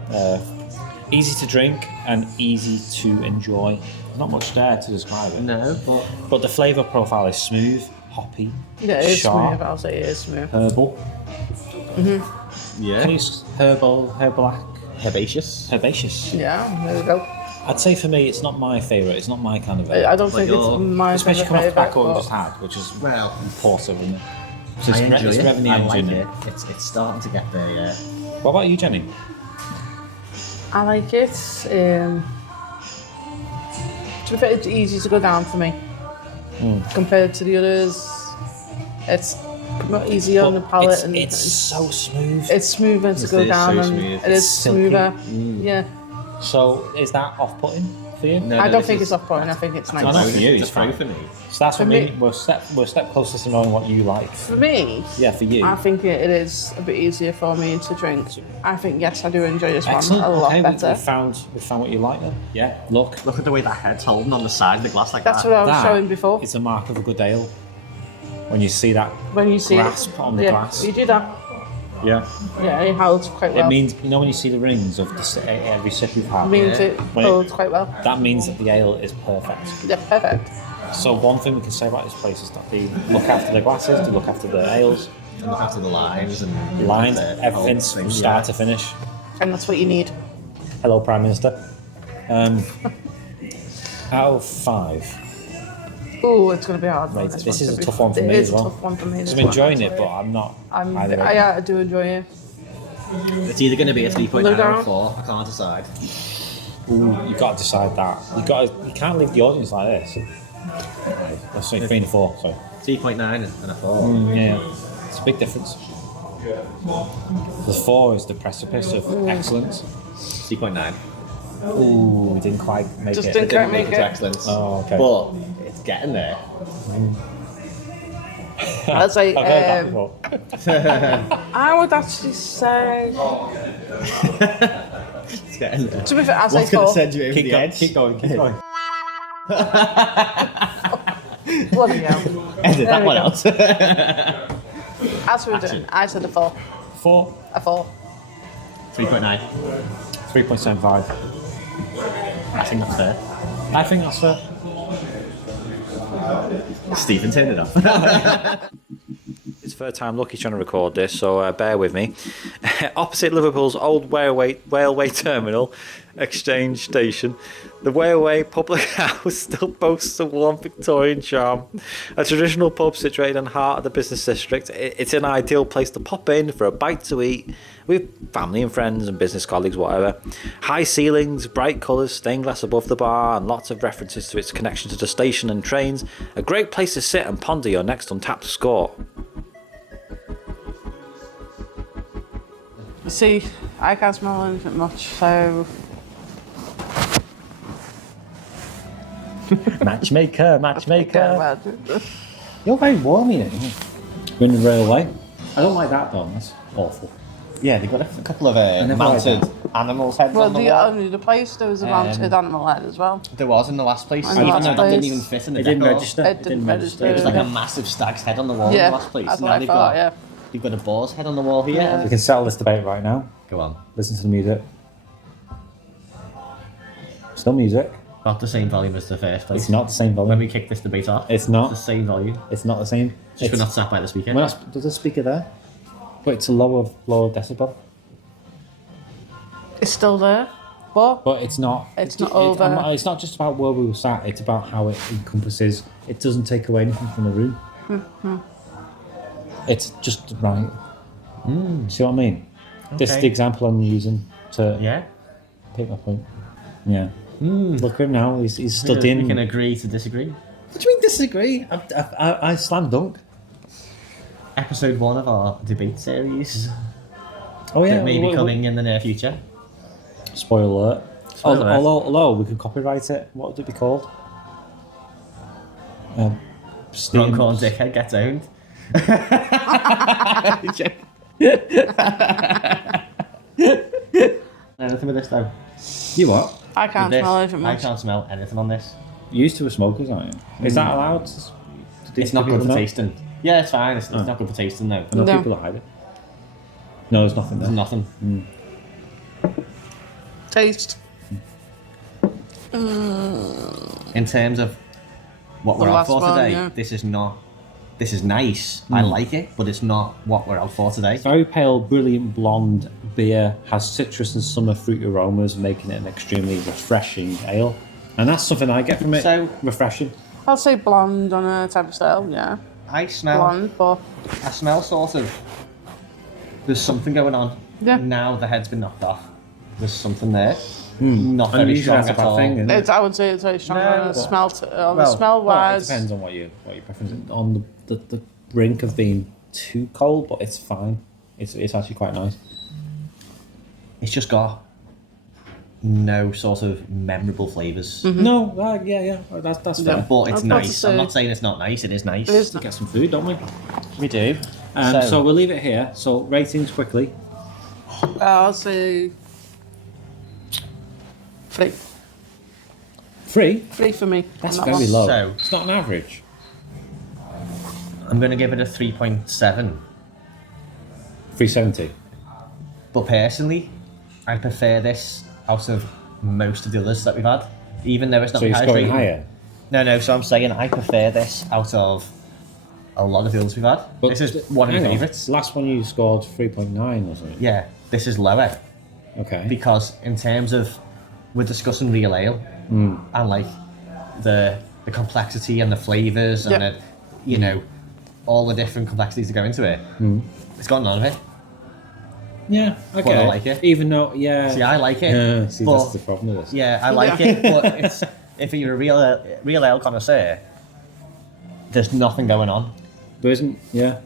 Easy to drink and easy to enjoy. Not much there to describe it. No, But the flavour profile is smooth, hoppy, yeah, it is sharp, smooth. I'll say it is smooth. herbal. yeah. Can you use Herbaceous. herbaceous? Yeah, there we go. I'd say for me, it's not my favourite. It's not my kind of ale. I don't think it's you're- my Especially favourite coming off the back of what we but- just had, which is Well, porter, isn't it? So I enjoy it's it. revving the I engine. like it. It's starting to get there. Yeah. What about you, Jenny? I like it. To be fair, it's easy to go down for me compared to the others. It's not easy on the palate, and it's so smooth. it's smoother to go is down, so and smooth. it is It's silky. smoother. Yeah, So is that off-putting for you? No, I no, don't this think is- it's off-putting. I think it's I know nice. for you, It's it's a pro fine. for me. So that's For what me- we're a step closer to knowing what you like. For me, Yeah, for you. I think it is a bit easier for me to drink. I think yes, I do enjoy this Excellent. one a lot Okay, better. we found what you like then. Yeah. Look, Look at the way that head's holding on the side of the glass like That's that. what I was that showing before. is a mark of a good ale. When you see that When you see grasp it, on the yeah, glass. you do that. Yeah. Yeah, it holds quite well. It means, when you see the rings of every sip you've had, It means it When it- holds quite well. that means that the ale is perfect. Yeah, perfect. So one thing we can say about this place is that they look after the glasses, they look after the ales, And look after the lines and lines, the everything's whole from thing, start yeah. to finish. And that's what you need. Hello, Prime Minister. Out of 5, Ooh, it's going to be hard. Right, This this one's is gonna a tough one for it me is as well. a tough one for me. this I'm one, enjoying it, actually. but I'm not. I either. do enjoy it. It's either going to be a 3.9 Low or down. a 4. I can't decide. Ooh, you've got to decide that. You can't leave the audience like this. Let's say 3 and 4. Sorry. 3.9 and a 4. Yeah, it's a big difference. The 4 is the precipice of excellence. 3.9. Ooh, we didn't quite make Just it. didn't Didn't make make it it. to excellence. Oh, okay. But it's getting there. I'd say, I've heard that before. I would actually say, It's getting there. to be fair, I'd say What's going to 4. send you over Keep the going, edge? keep going, keep going. Bloody hell. Edit that we one go. out. As we were doing, I said a 4. 4, A 4. 3.9. 3.75. I think that's fair. I think that's fair. Stephen turned it off. It's third time Lucky's trying to record this, so bear with me. Opposite Liverpool's old railway terminal exchange station, the Railway Public House still boasts a warm Victorian charm. A traditional pub situated in the heart of the business district, it's an ideal place to pop in for a bite to eat with family and friends and business colleagues, whatever. High ceilings, bright colours, stained glass above the bar, and lots of references to its connection to the station and trains. A great place to sit and ponder your next untapped score. See, I can't smell anything much, so Matchmaker, matchmaker. Well, You're very warm here. We're in the railway. I don't like that though. That's awful. Yeah, they've got a couple of never mounted liked animals heads on the wall. the place there was a mounted animal head as well. There was in the last place, In the even last though that didn't place. even fit in the It didn't decor. register. It didn't register. It was like a massive stag's head on the wall Yeah, in the last place. that's Now what I they've thought. got they've got a boar's head on the wall here. Yeah. We can settle this debate right now. Go on. Listen to the music. Still music. Not the same volume as the first place. It's not the same When volume. we kick this debate off, It's not. the same volume. It's not the same. Just we're not sat by the speaker. There's a speaker there, but it's a lower decibel. It's still there, but But it's not. It's not over. It's not just about where we were sat. It's about how it encompasses. It doesn't take away anything from the room. It's just right. See what I mean? This is Okay. the example I'm using to Yeah. take my point. Yeah. Look at him now. He's studying. We can agree to disagree. What do you mean disagree? I slam dunk. Episode 1 of our debate series Oh yeah. that may be coming in the near future. Spoiler alert. Spoiler alert. Although we could copyright it. What would it be called? Runcorn dickhead gets owned. Anything with this though? You what? I can't With this, smell anything I much. can't smell anything on this. You used to be smokers, aren't you? Is that allowed? It's not good for tasting. Yeah, it's fine. It's not good for tasting though. I know No. people that hide it. No, there's nothing there. There's nothing. Taste. In terms of what we're The out last for one, today, yeah. this is not. This is nice. I like it, but it's not what we're out for today. Very pale, brilliant blonde beer, has citrus and summer fruit aromas, making it an extremely refreshing ale. And that's something I get from it. So- refreshing. I'll say blonde on a type of style, yeah. I smell. Blonde, but I smell sort of. There's something going on. Yeah. Now the head's been knocked off. There's something there. Not very Usually strong that's a at bad all. thing, isn't it? I would say it's very strong No, on the but- smell. On the well, smell Well, it wise, depends on what your preference is. On the brink of being too cold, but it's fine. It's actually quite nice. It's just got no sort of memorable flavors. No, yeah, that's fair. But it's I was about to nice. I'm say- not saying it's not nice. It is nice. It is We get some food, don't we? We do. So we'll leave it here. So ratings quickly. I'll say 3. Free. 3 for me. That's on that very one. low. So- It's not an average. I'm going to give it a 3.7. 370. But personally, I prefer this out of most of the others that we've had, even though it's not So you're the highest scoring rating. higher. No. So I'm saying I prefer this out of a lot of the others we've had. This is one of my hang on, favourites. Last one you scored 3.9, wasn't it? Yeah, this is lower Okay. because in terms of we're discussing real ale and like the complexity and the flavours and Yeah. the, you know, all the different complexities that go into it. It's got none of it. Yeah, okay. But I like it. Even though, yeah. See, I like it. Yeah, see, but- that's the problem with this. Yeah, I like it, but it's, if you're a real ale connoisseur, there's nothing going on. There isn't, yeah.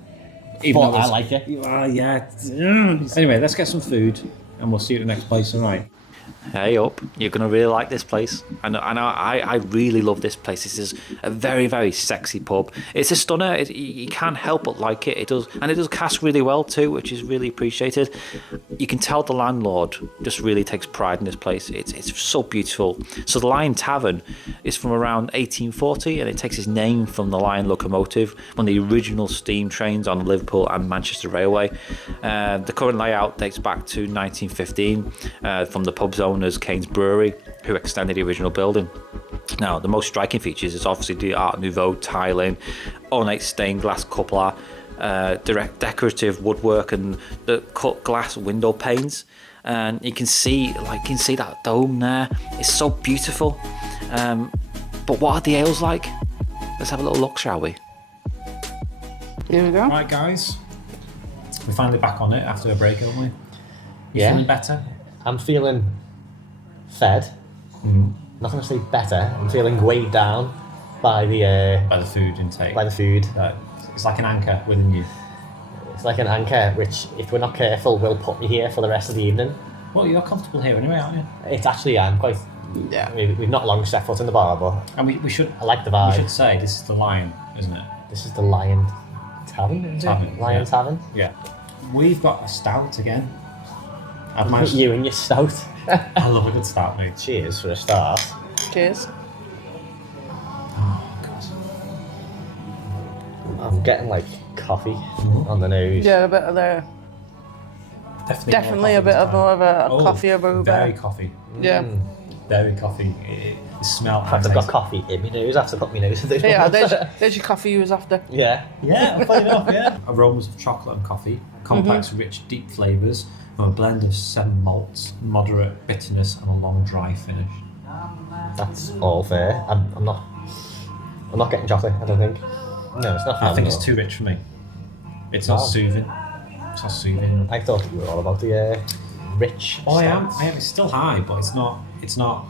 But though I it's- like it. Yeah. Anyway, let's get some food and we'll see you at the next place, alright? Hey up, you're going to really like this place. I really love this place. This is a very, very sexy pub. It's a stunner. You can't help but like it. It does cask really well too, which is really appreciated. You can tell the landlord just really takes pride in this place. It's so beautiful. So the Lion Tavern is from around 1840 and it takes its name from the Lion locomotive, one of the original steam trains on the Liverpool and Manchester Railway. The current layout dates back to 1915 from the pub's owners Kane's Brewery, who extended the original building. Now, the most striking features is obviously the Art Nouveau tiling, ornate stained glass cupola, decorative woodwork, and the cut glass window panes. And you can see that dome there. It's so beautiful. But what are the ales like? Let's have a little look, shall we? Here we go. Right, guys. We're finally back on it after a break, aren't we? You Yeah. feeling better? I'm feeling fed. Not going to say better. I'm feeling weighed down by the By the food intake. food. It's like an anchor within you. It's like an anchor, which, if we're not careful, will put me here for the rest of the evening. Well, you're comfortable here anyway, aren't you? It's actually, I'm quite Yeah. We've not long set foot in the bar, but And we should. I like the vibe. We should say this is the Lion, isn't it? This is the Lion Tavern, is Tavern, it? Lion yeah. Tavern. Yeah. We've got a stout again. I've managed. You and your stout. I love a good stout, mate. Cheers for a start. Cheers. Oh god. I'm getting like coffee on the nose. Yeah, a bit of the definitely a bit of more of a coffee aroma. Very coffee. Yeah. Very coffee. The smell. I've got coffee in my nose. I have to put my nose in those Yeah, ones. there's your coffee you was after. Yeah. Yeah, funny enough, yeah. Aromas of chocolate and coffee, complex, rich, deep flavours from a blend of 7 malts, moderate bitterness, and a long dry finish. That's all fair. I'm not getting chocolate, I don't think. No, it's not. I think it's too rich for me. It's not soothing. It's not soothing. I thought you were all about the rich. Oh, I am. stouts. I am. It's still high, but it's not. It's not.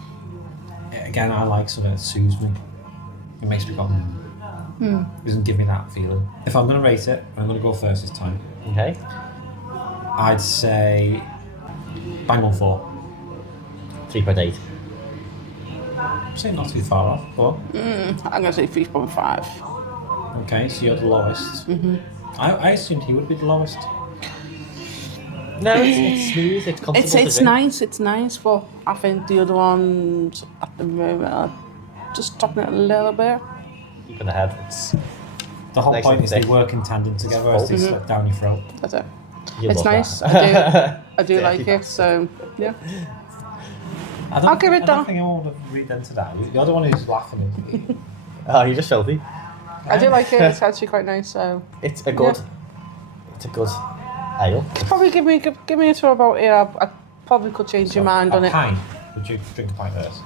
Again, I like something that soothes me. It makes me go. It doesn't give me that feeling. If I'm going to rate it, I'm going to go first this time. Okay. I'd say bang on 4. 3.8. I'm saying not too far off. But I'm gonna say 3.5. okay, so you're the lowest. I assumed he would be the lowest. No, it's smooth. It's comfortable. to It's drink. nice. It's nice, but I think the other ones at the moment are just topping it a little bit. Keeping ahead. It's The whole Nice point and is they thick. work in tandem together as they slip down your throat. That's it. you It's love nice. that. I do Yeah. like it. So yeah. I'll give it I that. don't think I want to read into that. You're the one who's laughing. Oh, you're just filthy. I do like it. It's actually quite nice. So It's a good. It's a good ale. probably give me a tour about it. I probably could change your mind on a it. pint. Would you drink a pint first?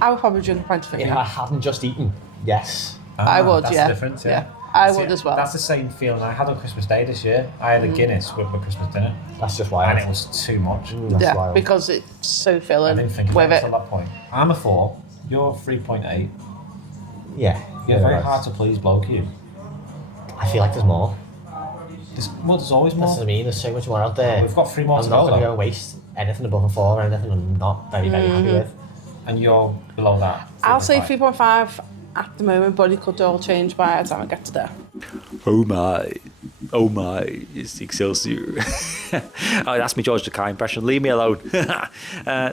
I would probably drink a pint of it. If I hadn't just eaten, yes. I would. That's Yeah. the difference, yeah. I See, would as well. That's the same feeling I had on Christmas Day this year. I had a Guinness with my Christmas dinner, That's just why. and it was too much. That's Yeah, wild. because it's so I filling didn't think with about it it. at that point. I'm a 4. You're 3.8. Yeah. You're very right. hard to please, bloke. You. I feel like there's more. There's always more. That's what I mean. There's so much more out there. We've got 3 more I'm to not go going to go though, and waste anything above a 4 or anything I'm not very, very happy with. and you're below that. I'll say 3.5. 3.5 at the moment, but it could all change by the time I get to there. Oh my, it's the Excelsior. Oh, that's me George Takei impression, leave me alone.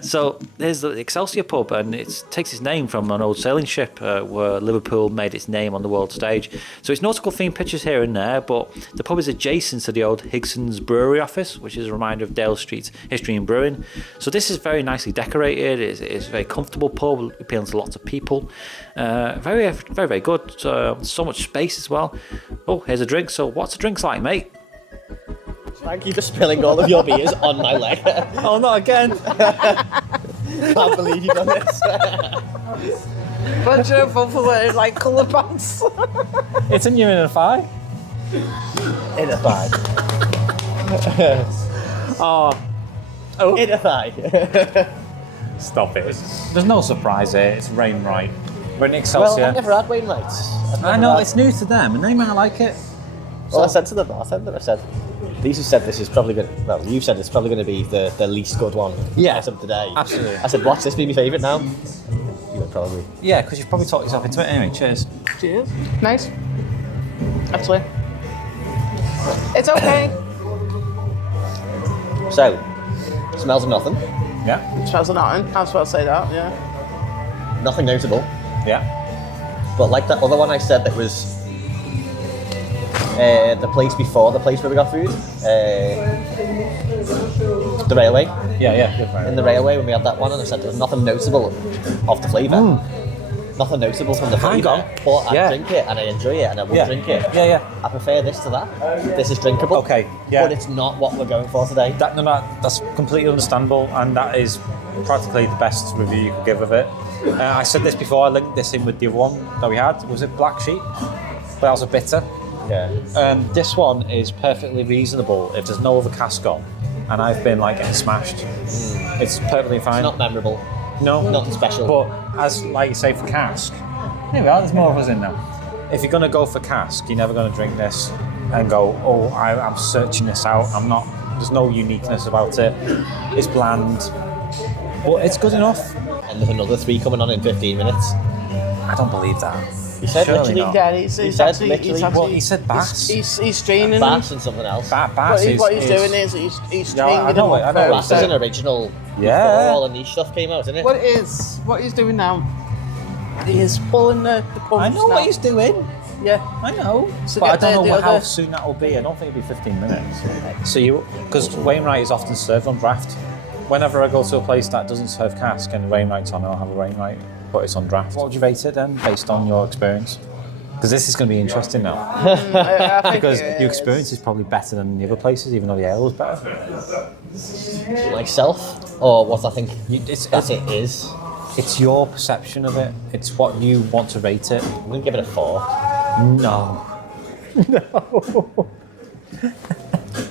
So there's the Excelsior pub, and it takes its name from an old sailing ship where Liverpool made its name on the world stage. So it's nautical themed pictures here and there, but the pub is adjacent to the old Higson's Brewery office, which is a reminder of Dale Street's history in brewing. So this is very nicely decorated, it's a very comfortable pub, appealing to lots of people. Very, very, very good. So much space as well. Oh, here's a drink. So what's the drinks like, mate? Thank you for spilling all of your beers on my leg. Oh, not again. Can't believe you done this. Bunch of people wearing like coloured pants. It's in your inner thigh. In a thigh. Oh, In a thigh. stop it. There's no surprise here. It's rain right. We're in Well, Excelsior. I've never had Wainwrights. I know it's new to them, and they might like it. Well, I said to the bartender, I said, these have said this is probably good. Well, you said it's probably going to be the least good one. Yeah, as of today. absolutely. I said, watch this be my favourite now. You would probably. Yeah, because you've probably talked yourself into it. Anyway, cheers. Cheers. Nice. Actually. It's okay. So, smells of nothing. Yeah, It smells of nothing. I was about to say that, yeah. Nothing notable. yeah. But like that other one I said that was the place before the place where we got food. The railway. Yeah, good for In the railway when we had that one, and I said there was nothing noticeable of the flavour. Nothing noticeable from the Hang flavour. on. But I Yeah. drink it and I enjoy it and I will drink it. Yeah. I prefer this to that. This is drinkable. Okay, yeah. But it's not what we're going for today. That's completely understandable, and that is practically the best review you could give of it. I said this before. I linked this in with the other one that we had. Was it Black Sheep? But that was a bitter. Yeah. This one is perfectly reasonable if there's no other cask on, and I've been like getting smashed. It's perfectly fine. It's not memorable. No, Nothing special. But as like you say for cask, here we are. There's more of us in now. If you're gonna go for cask, you're never gonna drink this and go, oh, I'm searching this out. I'm not. There's no uniqueness about it. It's bland. But it's good enough. And there's another 3 coming on in 15 minutes. I don't believe that. He said Surely literally. not. Yeah, He said literally Well, he said bass. He's training. Bass and something else. Bass is... What he's doing is he's Yeah, training I know him it, up I know for- it. Bass is an original Yeah. before all the niche stuff came out, isn't it? What he's doing now, he is pulling the pumps I know now. what he's doing. Yeah. I know. So But I get don't the know how other- soon that will be. I don't think it'll be 15 minutes. So you... Because Wainwright is often served on draft. Whenever I go to a place that doesn't serve cask and Wainwright's on, I'll have a Wainwright, but it's on draft. What would you rate it then, based on your experience? Because this is going to be interesting now. I think Because it your is. experience is probably better than the other places, even though the ale is better. Myself, or what I think It's it is. It's your perception of it. It's what you want to rate it. I'm going to give it a 4. No.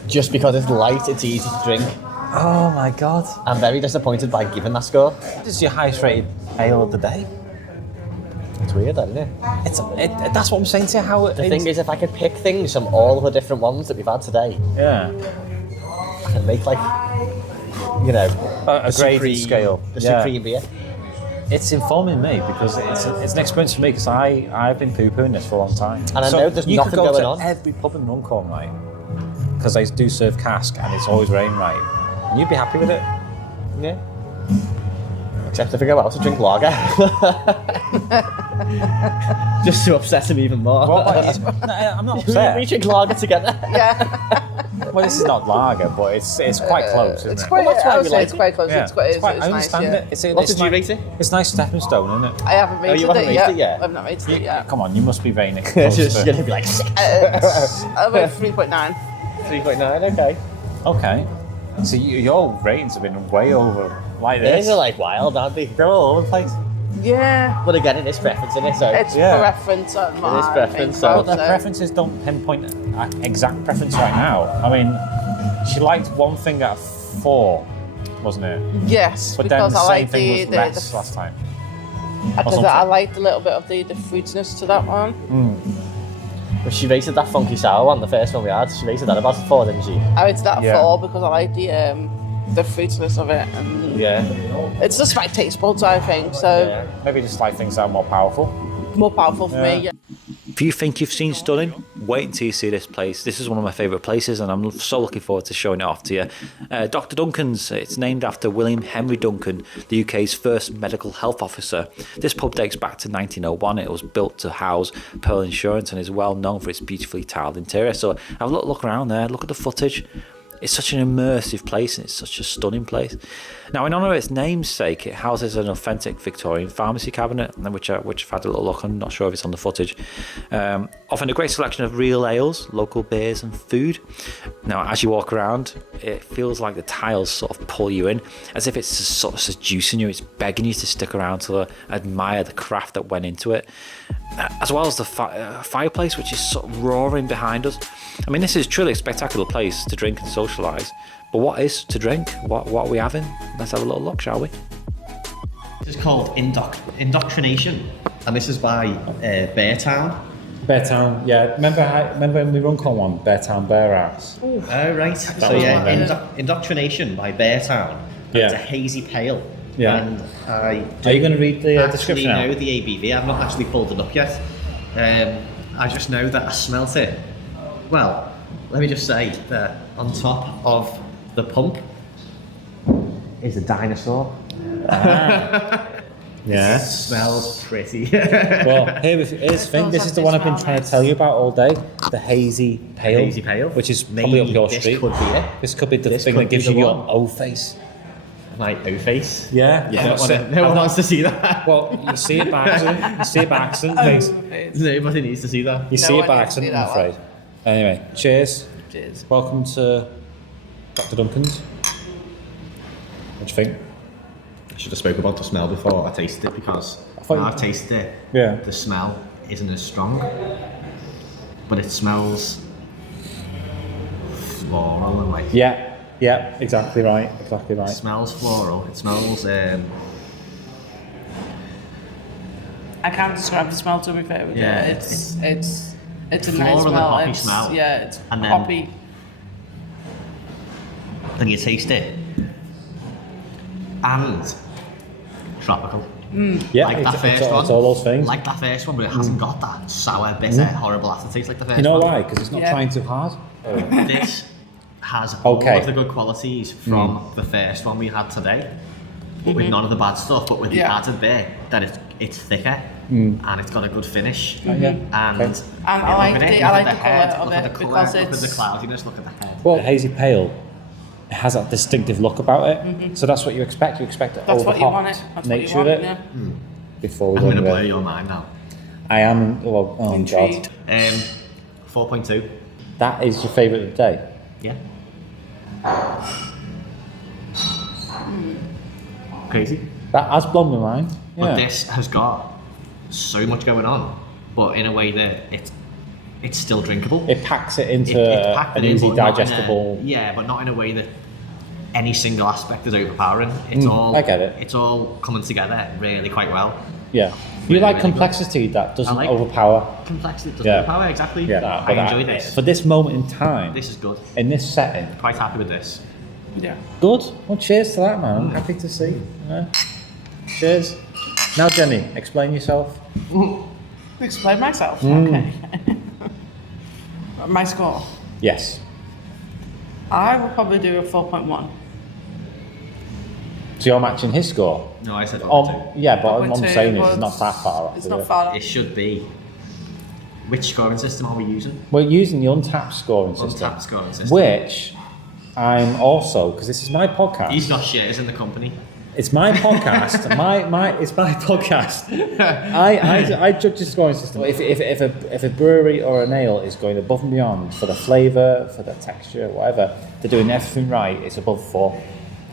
Just because it's light, it's easy to drink. Oh my god. I'm very disappointed by giving that score. This is your highest rated ale of the day. It's weird, isn't it? That's what I'm saying to you. How The thing is, if I could pick things from all of the different ones that we've had today, yeah, I can make like, you know, a the graded supreme, scale. the Yeah. supreme beer. It's informing me because it's an experience for me because I've been poo-pooing this for a long time. And I know there's you nothing could go going to on. every pub in Runcorn, right? Because they do serve cask and it's always Wainwright, and you'd be happy with it. Yeah. Except if I go out to drink lager. Just to upset him even more. What about you? No, I'm not upset. We drink lager together. Yeah. Well, this is not lager, but it's quite close, isn't It's it? quite. Well, that's why I would we say like it's it. quite close. Yeah. It's quite. I It's nice. understand Yeah. it. What did you like- rate it? It's a nice stepping stone, isn't it? I haven't rated you haven't it rated yet. it yet? I've not rated it yet. Come on, you must be rating it. It's close just to- going to be like I'm at 3.9. 3.9, okay. Okay. So your ratings have been way over like this. These are like wild, aren't they? They're all over the place. Yeah. But again, it is preference, isn't it? So It's Yeah. preference on my preference, info, so- But their preferences don't pinpoint exact preference right now. I mean, she liked one thing out of 4, wasn't it? Yes, But then because the I same like thing was the less last time. because something. I liked a little bit of the fruitiness to that one. But she rated that funky sour one, the first one we had. She rated that about 4, didn't she? I rated that Yeah. 4 because I like the fruitiness of it, and Yeah. it's just my taste buds, I think. So Yeah. Maybe just like things that are more powerful. more powerful for me. Yeah. If you think you've seen stunning, wait until you see this place. This is one of my favourite places, and I'm so looking forward to showing it off to you. Dr. Duncan's. It's named after William Henry Duncan, the UK's first medical health officer. This pub dates back to 1901. It was built to house Pearl Insurance and is well known for its beautifully tiled interior. So have a look around there. Look at the footage. It's such an immersive place and it's such a stunning place. Now, in honour of its namesake, it houses an authentic Victorian pharmacy cabinet, which I've had a little look on. I'm not sure if it's on the footage. Offering a great selection of real ales, local beers and food. Now, as you walk around, it feels like the tiles sort of pull you in, as if it's just sort of seducing you. It's begging you to stick around to admire the craft that went into it. As well as the fireplace, which is sort of roaring behind us. I mean, this is truly a spectacular place to drink and socialise. But what is to drink? What are we having? Let's have a little look, shall we? This is called Indoctrination. And this is by Beartown. Beartown, yeah. Remember in the Runcorn one, Beartown Bear House? Oh, right. So was yeah, one of Indoctrination by Beartown. Yeah. It's a hazy pale. Yeah. And I Are you going to read the actually description know out? the ABV. I've not actually pulled it up yet. I just know that I smelt it. Well, let me just say that on top of the pump is a dinosaur. Yeah. Smells pretty. Well, here's the thing. This is the one I've been trying to tell you about all day. The hazy pale. Hazy pale. Which is probably up Maybe your this street. could be it. This could be the This thing could that be gives the you your one. O face. My O-face. Yeah. No one wants to see that. Well, you see it by accident. You see it by accident, mate. Nobody needs to see that. You see it by one needs to see accident, I'm that afraid. Anyway, cheers. Cheers. Welcome to Dr. Duncan's. What do you think? I should have spoke about the smell before I tasted it because thought when you- I've tasted it, Yeah. the smell isn't as strong, but it smells floral and like. Yeah, exactly right. It smells floral. It smells. I can't describe the smell, to be fair with Yeah, you. It's a nice floral and smell. hoppy It's, smell. Yeah, it's And then- hoppy. Then you taste it, and tropical. Yeah, Like that first it's one. all those things. Like that first one, but it hasn't got that sour, bitter, horrible aftertaste like the first one. You know why? Because it's not Yeah. trying too hard. This has all Okay. of the good qualities from the first one we had today, but with none of the bad stuff. But with the Yeah. added bit that it's thicker and it's got a good finish. Yeah. And, Okay. And yeah, I like look at it, the- I look like at the head, colour of look at it the colour, because look at the it's- cloudiness, look at the head. Well, the hazy pale, it has that distinctive look about it. So that's what you expect. You expect the That's what you want overhot it. That's nature what you of want, it yeah. before we I'm go going to into blow it. your mind now. I am. Well, oh Intrigued. god, 4.2. that is your favourite of the day. Yeah. Crazy. That has blown my mind. But Yeah. this has got so much going on, but in a way that it's still drinkable. It packs it into It's packed an it in, easy but not in a- digestible. yeah, but not in a way that any single aspect is overpowering. It's all. I get it. It's all coming together really quite well. Yeah. You Really, like really complexity that doesn't I like- overpower. Complexity doesn't Yeah. overpower exactly. Yeah. I enjoy this. For this moment in time, This is good. in this setting. Quite happy with this. Yeah. Good. Well, cheers to that, man. I'm happy to see. Yeah. Cheers. Now, Jenny, explain yourself. Explain myself. Mm. Okay. My score. Yes. I would probably do a 4.1. So you're matching his score. No, I said 4.2. Yeah, but what I'm 4.2, saying is well, it's not that far off. It's is not it? far off. It should be. Which scoring system are we using? We're using the untapped scoring system, Untapped scoring system. which I'm also, because this is my podcast. He's got shares in the company. It's my podcast. It's my podcast. I judge the scoring system. If a brewery or a ale is going above and beyond for the flavour, for the texture, whatever, they're doing everything right. It's above 4,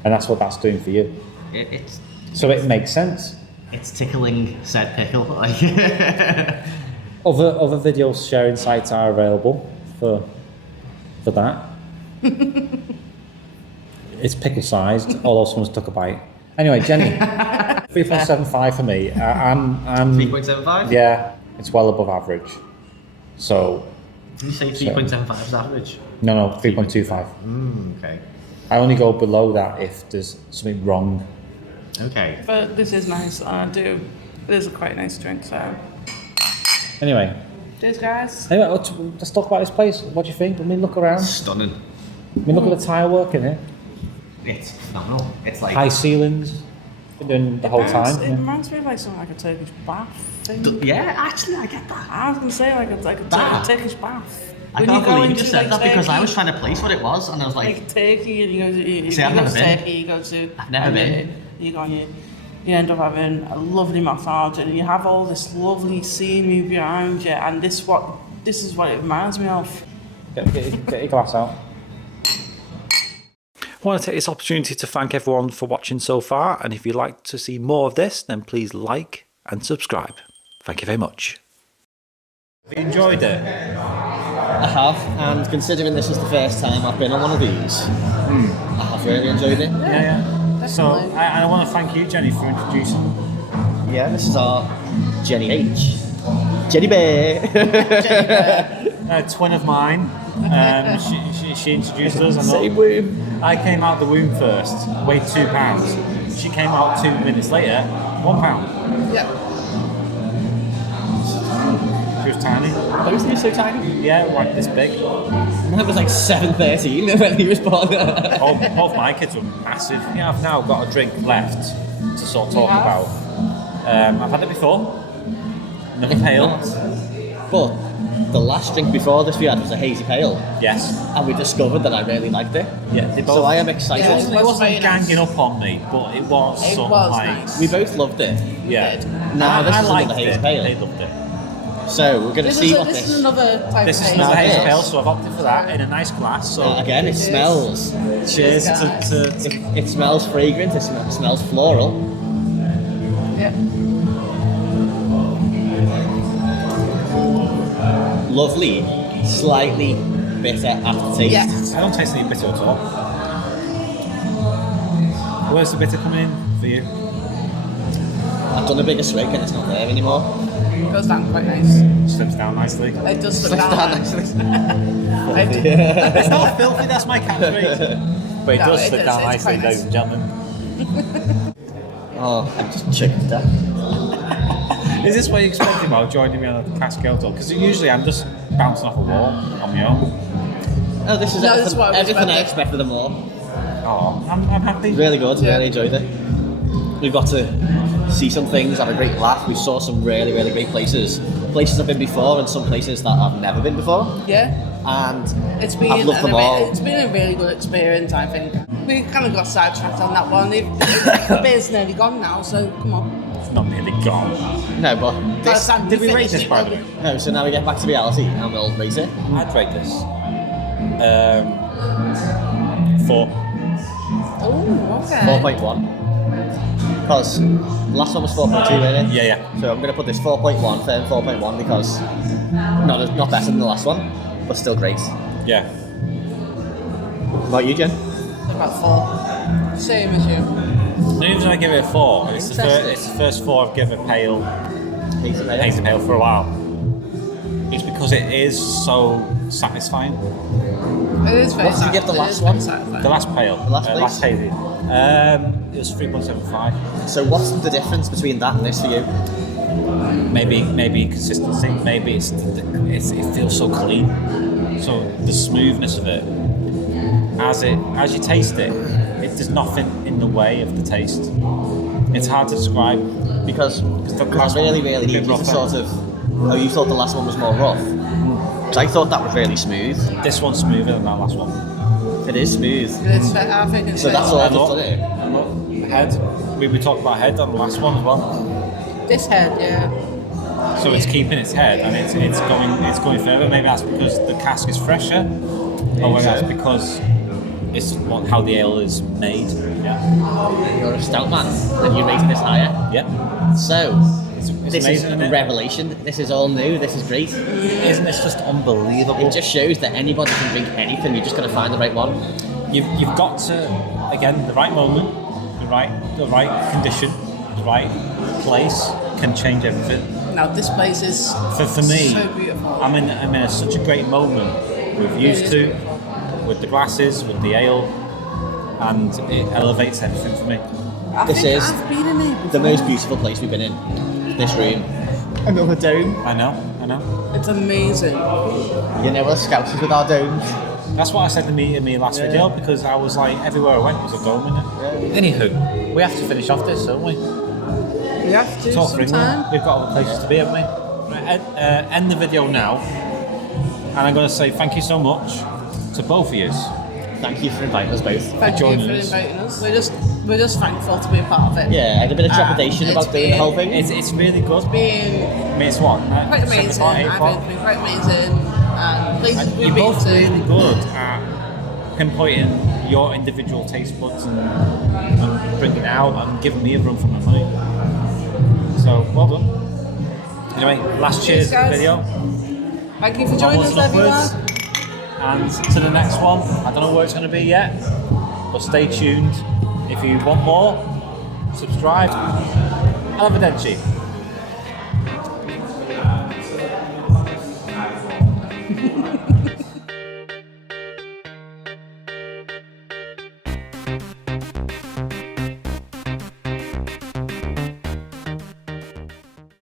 and that's what that's doing for you. It's So it makes sense. it's tickling said pickle. Like Other video sharing sites are available for that. It's pickle sized. Although someone's took a bite. Anyway, Jenny, 3.75 for me. I'm 3.75. yeah, it's well above average. So Did you say 3.75 is average? no, 3.25. Okay. I only go below that if there's something wrong. Okay. But this is nice. It is a quite nice drink. So, Anyway, cheers, guys. anyway, let's talk about this place. What do you think? I mean, look around. Stunning. I mean, look at the tile work in here. It's phenomenal. It's like High ceilings. Been doing the whole It time. reminds me of like something like a Turkish bath thing. yeah, actually I get that. I was gonna say like a That? Turkish bath. I When can't you go believe you into, just said like, that because I Turkey, was trying to place what it was and I was like, like Turkey, and you go to See, I've you go never to been. Turkey, you go to. I've never and been. You go and you end up having a lovely massage, and you have all this lovely scenery behind you, and this is what it reminds me of. Get your glass out. I want to take this opportunity to thank everyone for watching so far, and if you'd like to see more of this, then please like and subscribe. Thank you very much. Have you enjoyed it? I have, and considering this is the first time I've been on one of these, I have really enjoyed it. Yeah. So I want to thank you, Jenny, for introducing. Yeah, this is our Jenny H. Jenny Bear. A twin of mine. She introduced us. And Same womb. I came out the womb first, weighed £2. She came out 2 minutes later, £1. Yeah. She was tiny. Both of you so tiny? Yeah, like this big. Mine was like 7:13 when he was born. Both my kids were massive. Yeah, I've now got a drink left to sort of talk have? about. I've had it before. Another pale. But the last drink before this we had was a hazy pale, Yes. and we discovered that I really liked it. Yeah, they both. So I am excited. Yeah, It was wasn't very nice. ganging up on me, but it was It sort was of like. nice. We both loved it. Yeah. Now this I is liked another hazy it. pale. They loved it. So we're gonna see what This this. is another type This of is haze. another hazy Yes. pale, so I've opted for that in a nice glass. So Again, it smells. cheers guys. to It smells fragrant. It smells floral. Yeah. Lovely, slightly bitter aftertaste. Yes. I don't taste any bitter at all. Where's the bitter coming in for you? I've done a bigger swig and it's not there anymore. It goes down quite nice. Slips down nicely. It does slip Slips down. down nicely. It's not filthy, that's my catchphrase. But it No, does it slip is, down it's nicely, quite ladies nice. and gentlemen. Oh, I'm just chicken to death. Is this what you expected while joining me on a cask ale tour? Because usually I'm just bouncing off a wall on my own. Oh, this is No, that's what I was everything I expecting. expect of them all. Oh, I'm happy. Really good, Yeah. really enjoyed it. We've got to see some things, have a great laugh. We saw some really, really great places. Places I've been before and some places that I've never been before. Yeah. And It's been I've loved them all. It's been a really good experience, I think. We kind of got sidetracked on that one. The beer's nearly gone now, so come on. It's not nearly gone. No, but this, Did we rate this, by the way? no, so now we get back to reality and we'll rate it. I'd rate this 4. Oh, okay. 4.1. Because the last one was 4.2, wasn't it? Yeah. So I'm going to put this 4.1, firm 4.1, because not better than the last one, but still great. Yeah. What about you, Jen? About 4. Same as you. The reason I give it a 4 is Interesting. it's the first 4 I've given a pale, Hazy Pale. hazy pale for a while. It's because it is so satisfying. It is very What did you give the it last is one? very satisfying. The last pale, The last place? last hazy. It was 3.75. So what's the difference between that and this for you? Maybe consistency. Maybe it feels so clean. So the smoothness of it, as you taste it, there's nothing in the way of the taste. It's hard to describe. Because the it's last really, one, really a bit easy to rougher. sort of... Oh, you thought the last one was more rough? Because I thought that was really smooth. This one's smoother than that last one. It is smooth. It's I think it's So that's all I've And done look, it. and look, head. We talked about head on the last one as well. this head, yeah. So it's keeping its head and it's going further. Maybe that's because the cask is fresher, or whether that's because it's how the ale is made. Yeah. You're a stout man, and you're rating this higher. Yeah. So, It's this is amazing, isn't a it? revelation. This is all new. This is great. Isn't this just unbelievable? It just shows that anybody can drink anything. You're just got to find the right one. You've got to, again, the right moment, the right condition, the right place can change everything. Now this place is For me, so beautiful. I'm in such a great moment with used to, with the glasses, with the ale, and it elevates everything for me. I This think is I've been in here before. The most beautiful place we've been in. This room. Another dome. I know. It's amazing. You know us scouts with our domes. That's what I said in me last video, because I was like, everywhere I went was a dome in it. Anywho, we have to finish off this, don't we? We have to do Talk for some England. time. We've got other places to be, haven't we? Right, end the video now, and I'm going to say thank you so much to both of you. Thank you for inviting us both. Thank you joining for us. inviting us. We're just thankful to be a part of it. Yeah, I had a bit of trepidation It's about doing the whole thing. It's really good. Being I mean, it's what? quite amazing. 7 o'clock, 8 I o'clock? think it's been quite amazing. And places And we've you're been both to. really good at pinpointing your individual taste buds and bringing it out and giving me a run for my money. So, well done. Anyway, last cheers guys. video. Thank you for joining us, Onwards and everyone. upwards. And to the next one. I don't know where it's going to be yet, but stay tuned. If you want more, subscribe. I'll have a dead cheap.